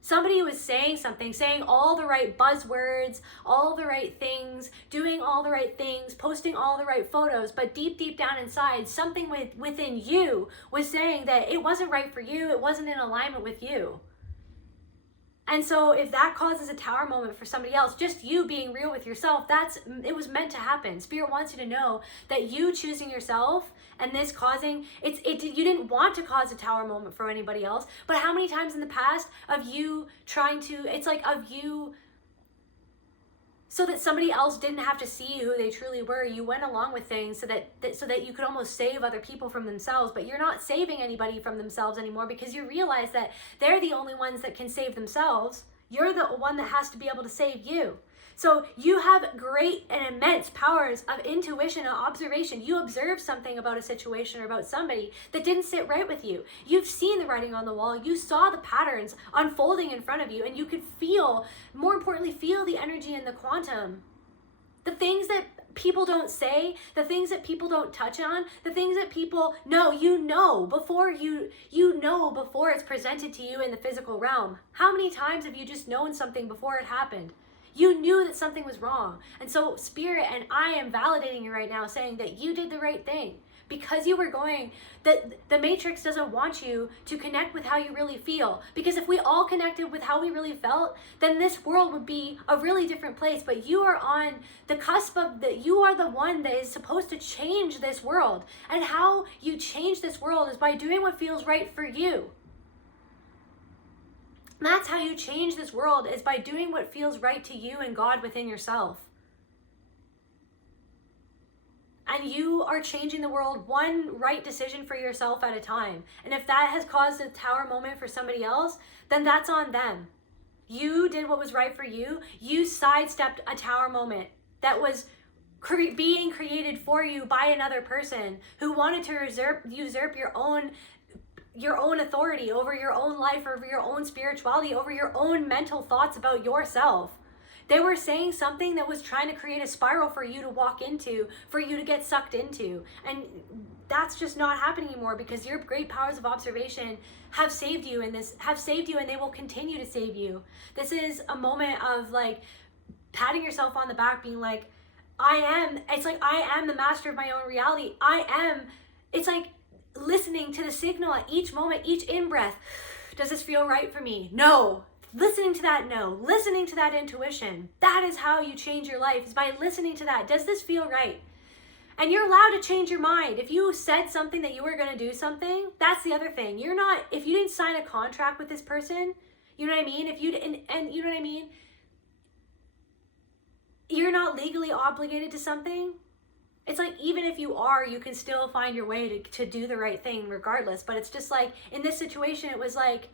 Somebody was saying something, saying all the right buzzwords, all the right things, doing all the right things, posting all the right photos, but deep down inside, something within you was saying that it wasn't right for you, it wasn't in alignment with you. And so if that causes a tower moment for somebody else, just you being real with yourself, it was meant to happen. Spirit wants you to know that you choosing yourself and this causing, you didn't want to cause a tower moment for anybody else, but how many times in the past of you trying to, it's like of you, so that somebody else didn't have to see who they truly were, you went along with things so that you could almost save other people from themselves, but you're not saving anybody from themselves anymore because you realize that they're the only ones that can save themselves. You're the one that has to be able to save you. So you have great and immense powers of intuition and observation. You observe something about a situation or about somebody that didn't sit right with you. You've seen the writing on the wall. You saw the patterns unfolding in front of you, and you could feel, more importantly, feel the energy in the quantum. The things that people don't say, the things that people don't touch on, the things that people know, before before it's presented to you in the physical realm. How many times have you just known something before it happened? You knew that something was wrong. And so Spirit and I am validating you right now, saying that you did the right thing because you were going, that the Matrix doesn't want you to connect with how you really feel. Because if we all connected with how we really felt, then this world would be a really different place. But you are on the cusp of that. You are the one that is supposed to change this world. And how you change this world is by doing what feels right for you. That's how you change this world, is by doing what feels right to you and God within yourself. And you are changing the world one right decision for yourself at a time. And if that has caused a tower moment for somebody else, then that's on them. You did what was right for you. You sidestepped a tower moment that was being created for you by another person who wanted to usurp your own authority over your own life, over your own spirituality, over your own mental thoughts about yourself. They were saying something that was trying to create a spiral for you to walk into, for you to get sucked into. And that's just not happening anymore because your great powers of observation have saved you and they will continue to save you. This is a moment of like patting yourself on the back, being like, I am the master of my own reality. It's like listening to the signal at each moment, each in-breath. Does this feel right for me? No. Listening to that no. Listening to that intuition. That is how you change your life, is by listening to that. Does this feel right? And you're allowed to change your mind. If you said something that you were going to do something, that's the other thing. If you didn't sign a contract with this person, you know what I mean? And you know what I mean? You're not legally obligated to something. It's like, even if you are, you can still find your way to do the right thing regardless. But it's just like, in this situation, it was like,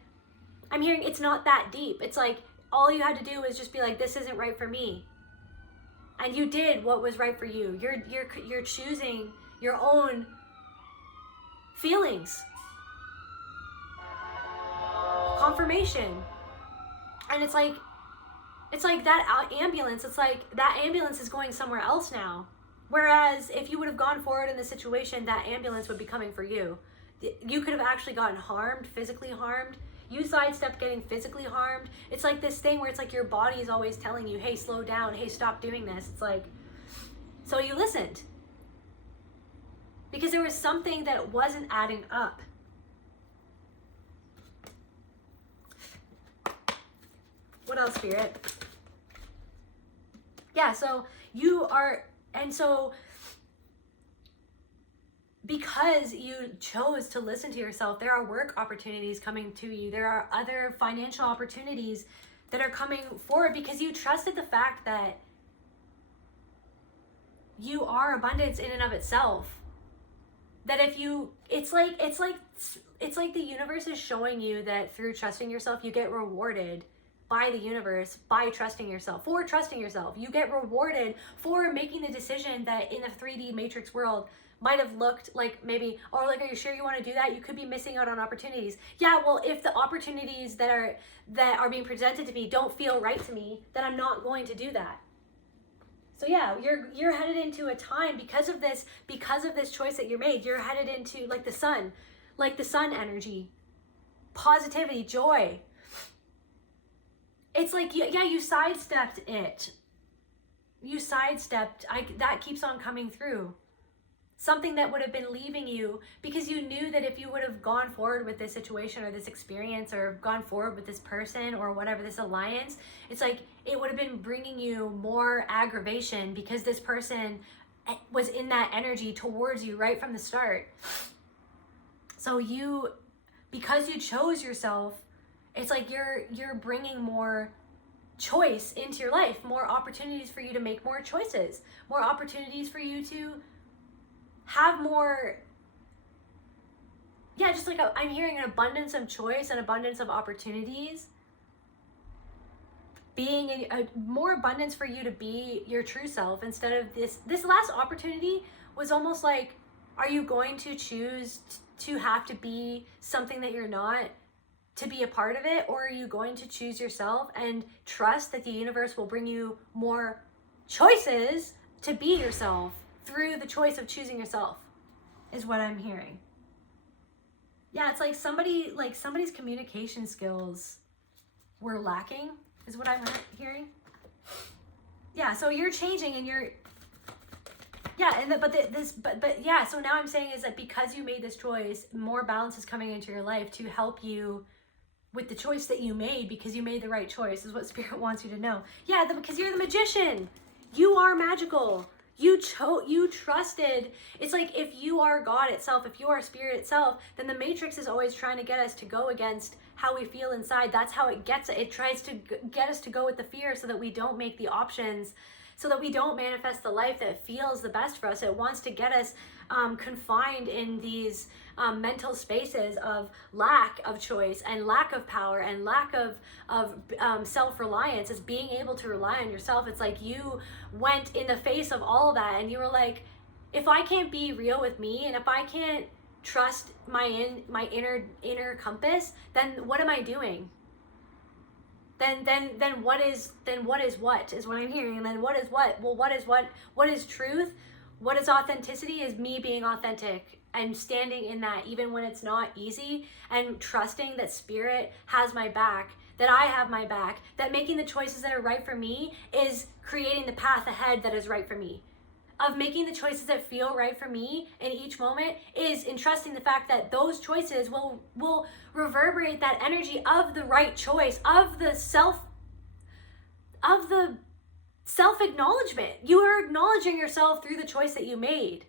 I'm hearing it's not that deep. It's like, all you had to do was just be like, this isn't right for me. And you did what was right for you. You're choosing your own feelings. Confirmation. And it's like, It's like that ambulance, it's like that ambulance is going somewhere else now. Whereas if you would have gone forward in the situation, that ambulance would be coming for you. You could have actually gotten harmed, physically harmed. You sidestepped getting physically harmed. It's like this thing where it's like your body is always telling you, hey, slow down, hey, stop doing this. It's like, so you listened. Because there was something that wasn't adding up. What else, Spirit? Yeah, so you are, and so because you chose to listen to yourself, there are work opportunities coming to you. There are other financial opportunities that are coming forward because you trusted the fact that you are abundance in and of itself. That if you, it's like the universe is showing you that through trusting yourself, you get rewarded by the universe by trusting yourself. For trusting yourself, you get rewarded for making the decision that in a 3D matrix world might have looked like maybe, or like, are you sure you want to do that? You could be missing out on opportunities. Yeah, well, if the opportunities that are being presented to me don't feel right to me, then I'm not going to do that. So yeah, you're headed into a time because of this choice that you made. You're headed into like the sun energy, positivity, joy. It's like, yeah, you sidestepped it. You sidestepped, that keeps on coming through. Something that would have been leaving you because you knew that if you would have gone forward with this situation or this experience or gone forward with this person or whatever, this alliance, it's like it would have been bringing you more aggravation because this person was in that energy towards you right from the start. So because you chose yourself, it's like you're bringing more choice into your life, more opportunities for you to make more choices, more opportunities for you to have more, yeah, just like I'm hearing an abundance of choice, an abundance of opportunities, being more abundance for you to be your true self instead of this last opportunity was almost like, are you going to choose to have to be something that you're not to be a part of it, or are you going to choose yourself and trust that the universe will bring you more choices to be yourself through the choice of choosing yourself, is what I'm hearing. Yeah, it's like somebody's communication skills were lacking, is what I'm hearing. Yeah, so you're changing and you're, yeah, and but yeah, so now I'm saying is that because you made this choice, more balance is coming into your life to help you with the choice that you made, because you made the right choice, is what Spirit wants you to know. Yeah, because you're the magician. You are magical. You trusted. It's like if you are God itself, if you are Spirit itself, then the Matrix is always trying to get us to go against how we feel inside. That's how it gets it. It tries to get us to go with the fear so that we don't make the options, so that we don't manifest the life that feels the best for us. It wants to get us confined in these mental spaces of lack of choice and lack of power and lack of self-reliance, as being able to rely on yourself. It's like you went in the face of all of that and you were like, if I can't be real with me and if I can't trust my inner compass, then what am I doing? Then what is what is what I'm hearing. And then what is what? Well, what is truth? What is authenticity? Is me being authentic and standing in that even when it's not easy, and trusting that Spirit has my back, that I have my back, that making the choices that are right for me is creating the path ahead that is right for me. Of making the choices that feel right for me in each moment is entrusting the fact that those choices will reverberate that energy of the right choice, of the self-acknowledgement. You are acknowledging yourself through the choice that you made.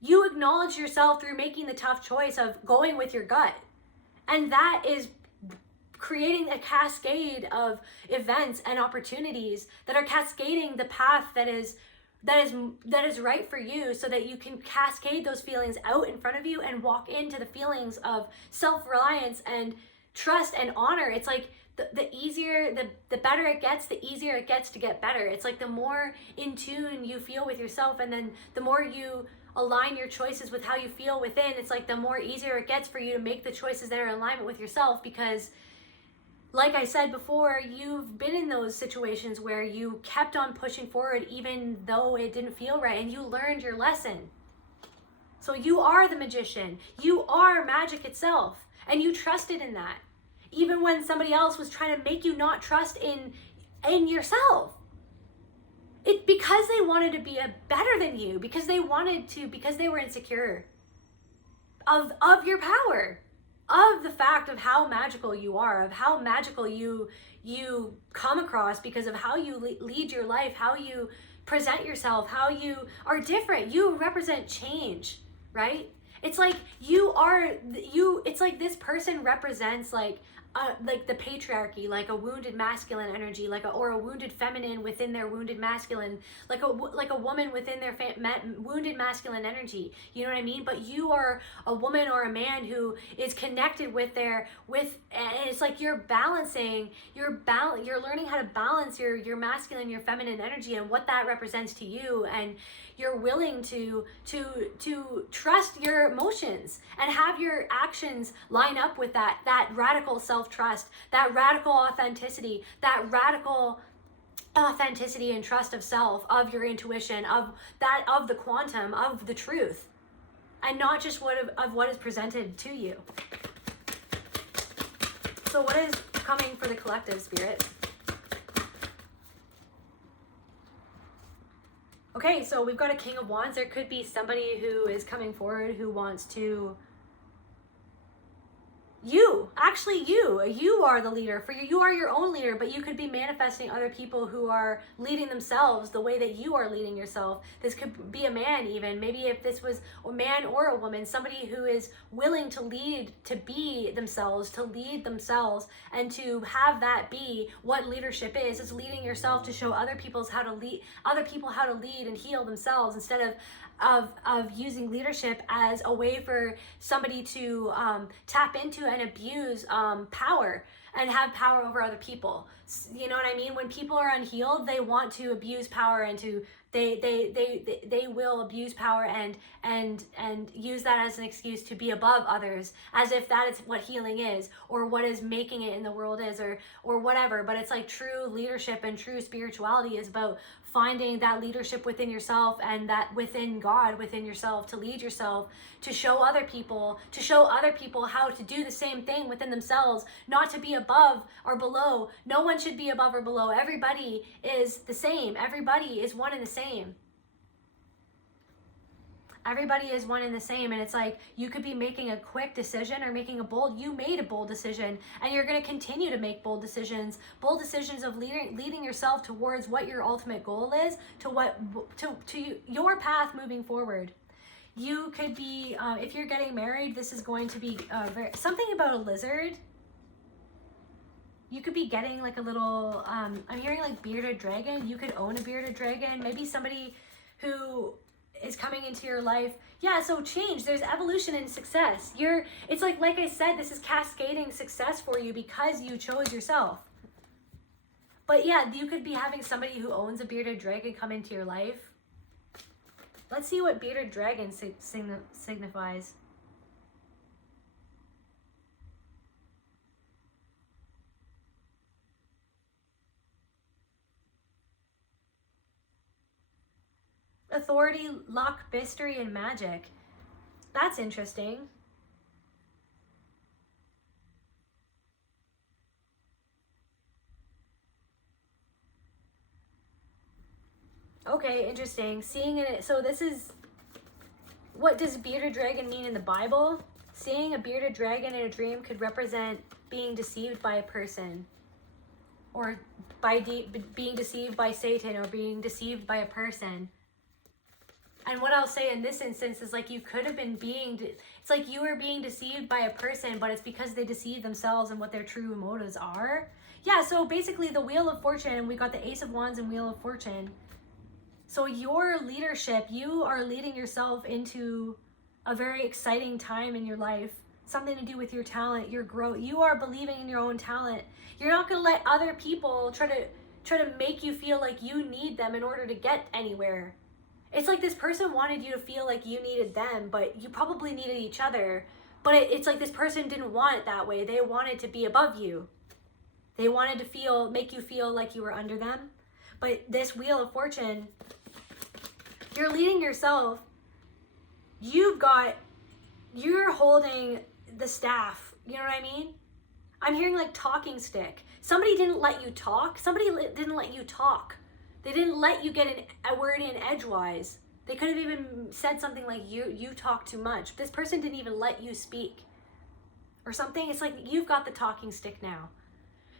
You acknowledge yourself through making the tough choice of going with your gut. And that is creating a cascade of events and opportunities that are cascading the path that is right for you, so that you can cascade those feelings out in front of you and walk into the feelings of self-reliance and trust and honor. It's like the better it gets, the easier it gets to get better. It's like the more in tune you feel with yourself, and then the more you align your choices with how you feel within, it's like the more easier it gets for you to make the choices that are in alignment with yourself, because like I said before, you've been in those situations where you kept on pushing forward even though it didn't feel right, and you learned your lesson. So you are the magician. You are magic itself, and you trusted in that. Even when somebody else was trying to make you not trust in yourself. It because they wanted to be better than you, because they were insecure of your power, of the fact of how magical you are, of how magical you come across because of how you lead your life, how you present yourself, how you are different. You represent change, right? It's like it's like this person represents like the patriarchy, like a wounded masculine energy, or a wounded feminine within their wounded masculine, like a woman within their wounded masculine energy. You know what I mean? But you are a woman or a man who is connected and it's like you're learning how to balance your masculine, your feminine energy, and what that represents to you, and you're willing to trust your emotions and have your actions line up with that radical self-trust, that radical authenticity, and trust of self, of your intuition, of the quantum, of the truth, and not just of what is presented to you. So what is coming for the collective, Spirit? Okay, so we've got a King of Wands. There could be somebody who is coming forward who wants to... You are the leader. You are your own leader, but you could be manifesting other people who are leading themselves the way that you are leading yourself. This could be a man even. Maybe if this was a man or a woman, somebody who is willing to lead, to be themselves, to lead themselves, and to have that be what leadership is. It's leading yourself to show other people how to lead and heal themselves, instead of using leadership as a way for somebody to tap into and abuse power and have power over other people. You know what I mean? When people are unhealed, they want to abuse power, and they will abuse power and use that as an excuse to be above others, as if that is what healing is, or what is making it in the world is, or whatever. But it's like true leadership and true spirituality is about finding that leadership within yourself, and that within God, within yourself, to lead yourself, to show other people how to do the same thing within themselves, not to be above or below. No one should be above or below. Everybody is the same. Everybody is one and the same. Everybody is one and the same, and it's like you could be making a quick decision or you made a bold decision, and you're going to continue to make bold decisions of leading yourself towards what your ultimate goal is, to your path moving forward. You could be, if you're getting married, this is going to be something about a lizard. You could be getting like a little, I'm hearing like bearded dragon. You could own a bearded dragon. Maybe somebody who is coming into your life. Yeah, so change. There's evolution and success. It's like I said, this is cascading success for you because you chose yourself. But yeah, you could be having somebody who owns a bearded dragon come into your life. Let's see what bearded dragon signifies. Authority, luck, mystery, and magic. That's interesting. Okay, interesting. Seeing it. So this is, what does bearded dragon mean in the Bible? Seeing a bearded dragon in a dream could represent being deceived by a person, or by being deceived by Satan, or being deceived by a person. And what I'll say in this instance is like you could have been it's like you were being deceived by a person, but it's because they deceive themselves and what their true motives are. Yeah, so basically the Wheel of Fortune, we got the Ace of Wands and Wheel of Fortune. So your leadership, you are leading yourself into a very exciting time in your life. Something to do with your talent, your growth. You are believing in your own talent. You're not going to let other people try to make you feel like you need them in order to get anywhere. It's like this person wanted you to feel like you needed them, but you probably needed each other. But it's like this person didn't want it that way. They wanted to be above you. They wanted to make you feel like you were under them. But this Wheel of Fortune, you're leading yourself. You're holding the staff. You know what I mean? I'm hearing like talking stick. Somebody didn't let you talk. Somebody didn't let you talk. They didn't let you get a word in edgewise. They could have even said something like, you talk too much. This person didn't even let you speak or something. It's like you've got the talking stick now.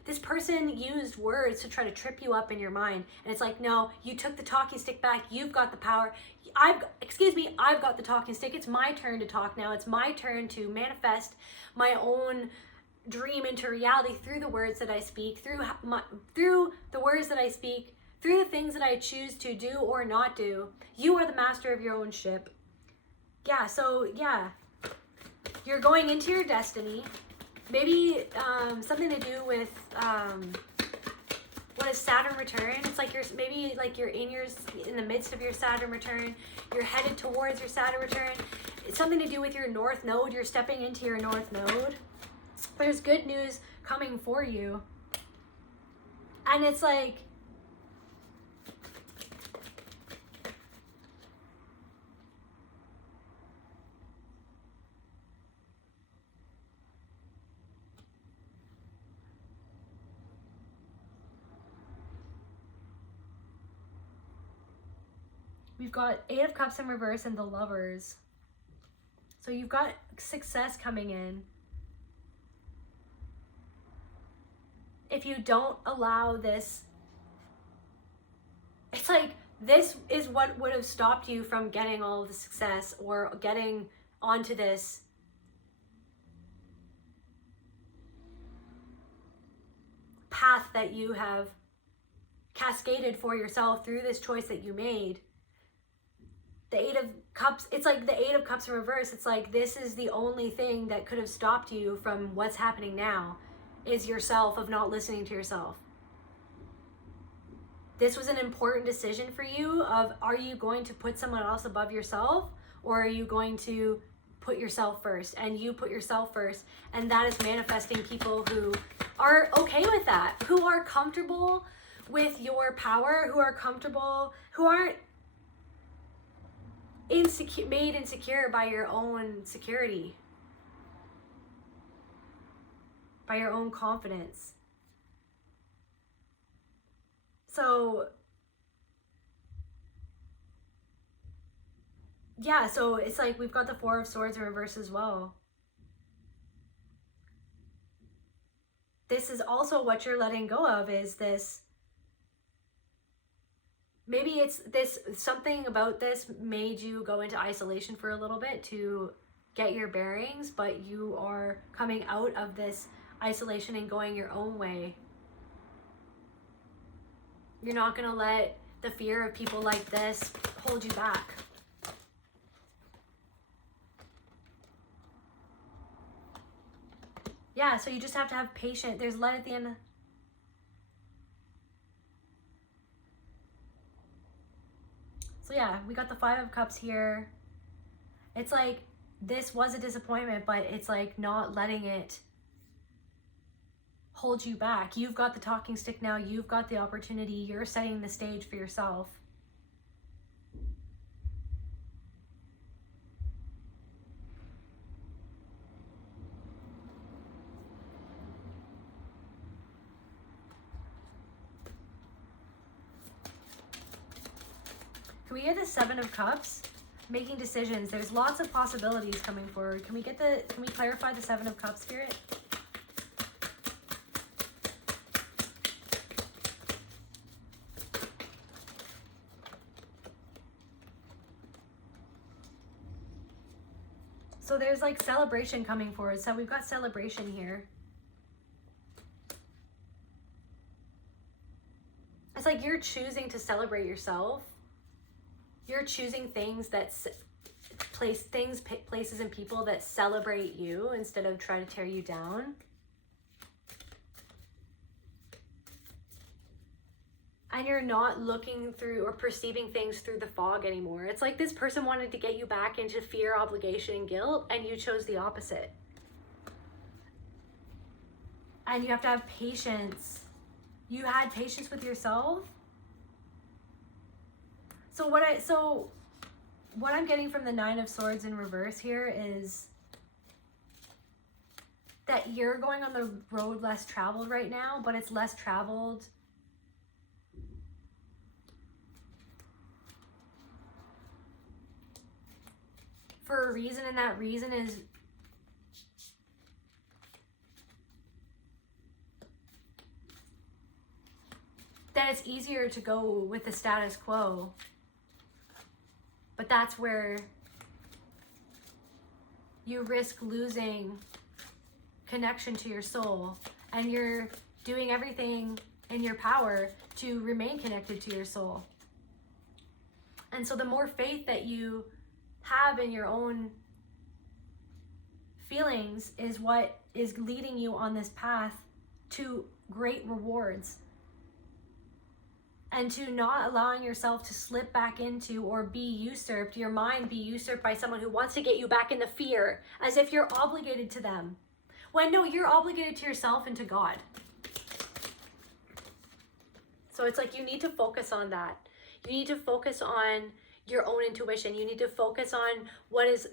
This person used words to try to trip you up in your mind. And it's like, no, you took the talking stick back. You've got the power. I've got the talking stick. It's my turn to talk now. It's my turn to manifest my own dream into reality through the words that I speak, through the words that I speak, through the things that I choose to do or not do. You are the master of your own ship. Yeah, so yeah, you're going into your destiny. Maybe something to do with what is Saturn return? It's like you're in the midst of your Saturn return. You're headed towards your Saturn return. It's something to do with your North Node. You're stepping into your North Node. There's good news coming for you. And it's like, we've got 8 of Cups in reverse and the Lovers. So you've got success coming in. If you don't allow this, it's like this is what would have stopped you from getting all of the success or getting onto this path that you have cascaded for yourself through this choice that you made. The 8 of Cups, it's like the 8 of Cups in reverse. It's like this is the only thing that could have stopped you from what's happening now, is yourself, of not listening to yourself. This was an important decision for you of, are you going to put someone else above yourself, or are you going to put yourself first? And you put yourself first, and that is manifesting people who are okay with that, who are comfortable with your power, who are comfortable, who aren't made insecure by your own security, by your own confidence. So yeah, so it's like we've got the 4 of Swords in reverse as well. This is also what you're letting go of, is this, maybe it's this, something about this made you go into isolation for a little bit to get your bearings, but you are coming out of this isolation and going your own way. You're not going to let the fear of people like this hold you back. Yeah, so you just have to have patience. There's light at the end. So yeah, we got the 5 of Cups here. It's like, this was a disappointment, but it's like not letting it hold you back. You've got the talking stick now. You've got the opportunity. You're setting the stage for yourself. Can we get the 7 of Cups? Making decisions. There's lots of possibilities coming forward. Can we clarify the 7 of Cups, Spirit? So there's like celebration coming forward. So we've got celebration here. It's like you're choosing to celebrate yourself. You're choosing things that places and people that celebrate you instead of try to tear you down. And you're not looking through or perceiving things through the fog anymore. It's like this person wanted to get you back into fear, obligation, and guilt, and you chose the opposite. And you have to have patience. You had patience with yourself. So what I'm getting from the Nine of Swords in reverse here is that you're going on the road less traveled right now, but it's less traveled for a reason, and that reason is that it's easier to go with the status quo. But that's where you risk losing connection to your soul, and you're doing everything in your power to remain connected to your soul. And so the more faith that you have in your own feelings is what is leading you on this path to great rewards, and to not allowing yourself to slip back into or be usurped, your mind be usurped by someone who wants to get you back into fear as if you're obligated to them. When no, you're obligated to yourself and to God. So it's like you need to focus on that. You need to focus on your own intuition. You need to focus on what is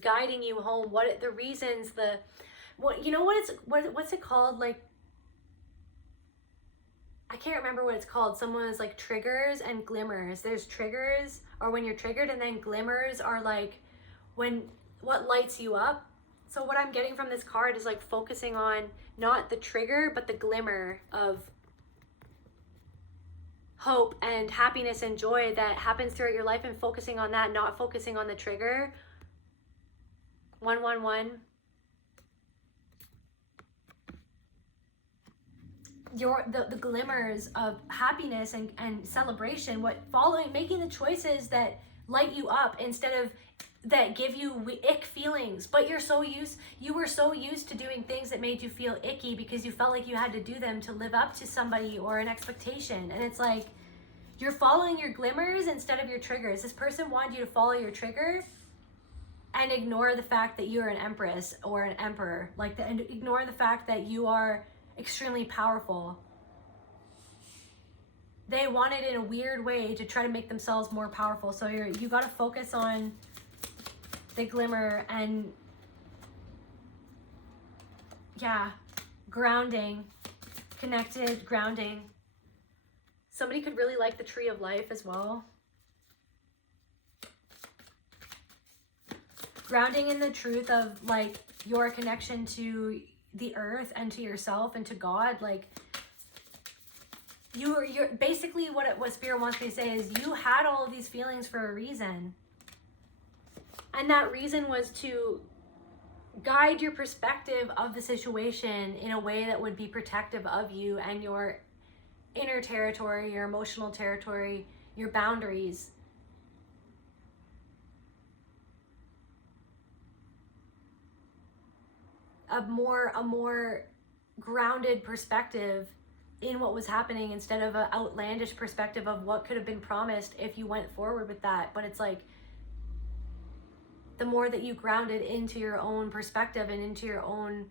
guiding you home, what the reasons, what's it called? Like, I can't remember what it's called. Someone is like triggers and glimmers. There's triggers, or when you're triggered, and then glimmers are like what lights you up. So what I'm getting from this card is like focusing on not the trigger, but the glimmer of hope and happiness and joy that happens throughout your life, and focusing on that, not focusing on the trigger. 111. The glimmers of happiness and celebration, making the choices that light you up instead of that give you ick feelings. But you were so used to doing things that made you feel icky because you felt like you had to do them to live up to somebody or an expectation. And it's like you're following your glimmers instead of your triggers. This person wanted you to follow your trigger and ignore the fact that you're an empress or an emperor, and ignore the fact that you are extremely powerful. They wanted in a weird way to try to make themselves more powerful. So you got to focus on the glimmer and grounding, connected, grounding. Somebody could really like the Tree of Life as well. Grounding in the truth of like your connection to the earth and to yourself and to God. Like you're basically what Spirit wants me to say is you had all of these feelings for a reason, and that reason was to guide your perspective of the situation in a way that would be protective of you and your inner territory, your emotional territory, your boundaries. A more grounded perspective in what was happening instead of an outlandish perspective of what could have been promised if you went forward with that. But it's like the more that you grounded into your own perspective and into your own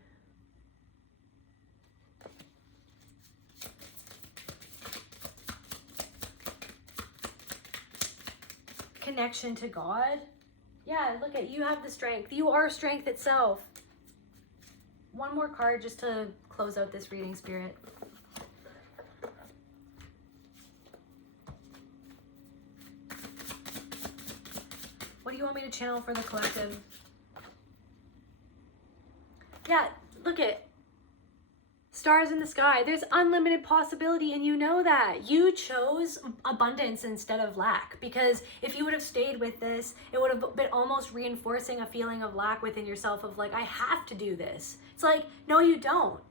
connection to God. Yeah, look at you have the strength. You are strength itself. One more card just to close out this reading, Spirit. What do you want me to channel for the collective? Yeah, look at stars in the sky. There's unlimited possibility, and you know that. You chose abundance instead of lack, because if you would have stayed with this, it would have been almost reinforcing a feeling of lack within yourself of like, I have to do this. It's like, no, you don't.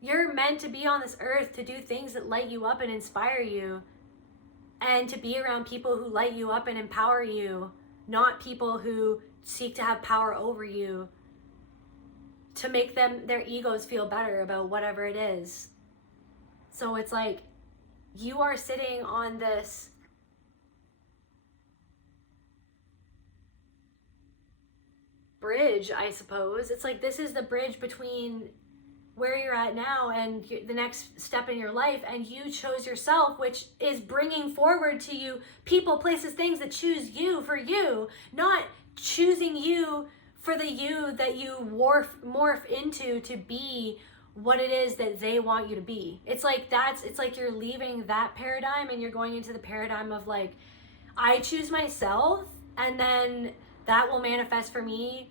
You're meant to be on this earth to do things that light you up and inspire you, and to be around people who light you up and empower you, not people who seek to have power over you to make their egos feel better about whatever it is. So it's like you are sitting on this bridge, I suppose. It's like this is the bridge between where you're at now and the next step in your life, and you chose yourself, which is bringing forward to you people, places, things that choose you for you, not choosing you for the you that you morph into to be what it is that they want you to be. It's like you're leaving that paradigm and you're going into the paradigm of like, I choose myself, and then that will manifest for me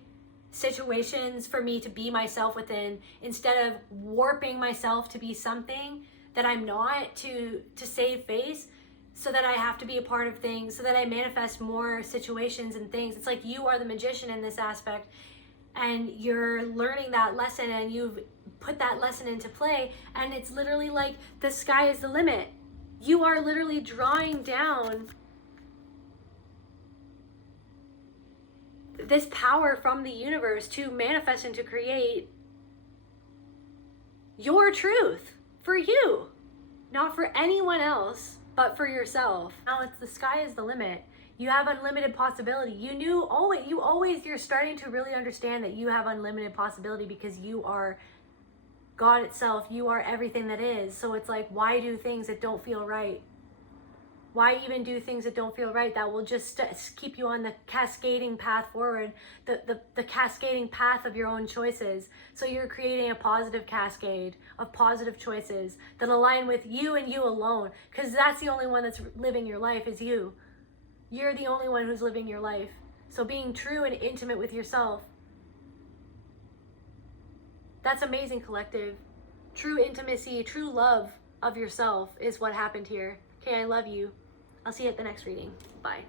situations for me to be myself within, instead of warping myself to be something that I'm not, to save face, so that I have to be a part of things, so that I manifest more situations and things. It's like you are the magician in this aspect, and you're learning that lesson, and you've put that lesson into play, and it's literally like the sky is the limit. You are literally drawing down this power from the universe to manifest and to create your truth for you, not for anyone else, but for yourself. Now it's the sky is the limit. You have unlimited possibility. You're starting to really understand that you have unlimited possibility, because you are God itself. You are everything that is. So it's like, why do things that don't feel right? Why even do things that don't feel right? That will just keep you on the cascading path forward, the cascading path of your own choices. So you're creating a positive cascade of positive choices that align with you and you alone, because that's the only one that's living your life is you. You're the only one who's living your life. So being true and intimate with yourself, that's amazing, collective. True intimacy, true love of yourself is what happened here. Okay, I love you. I'll see you at the next reading. Bye.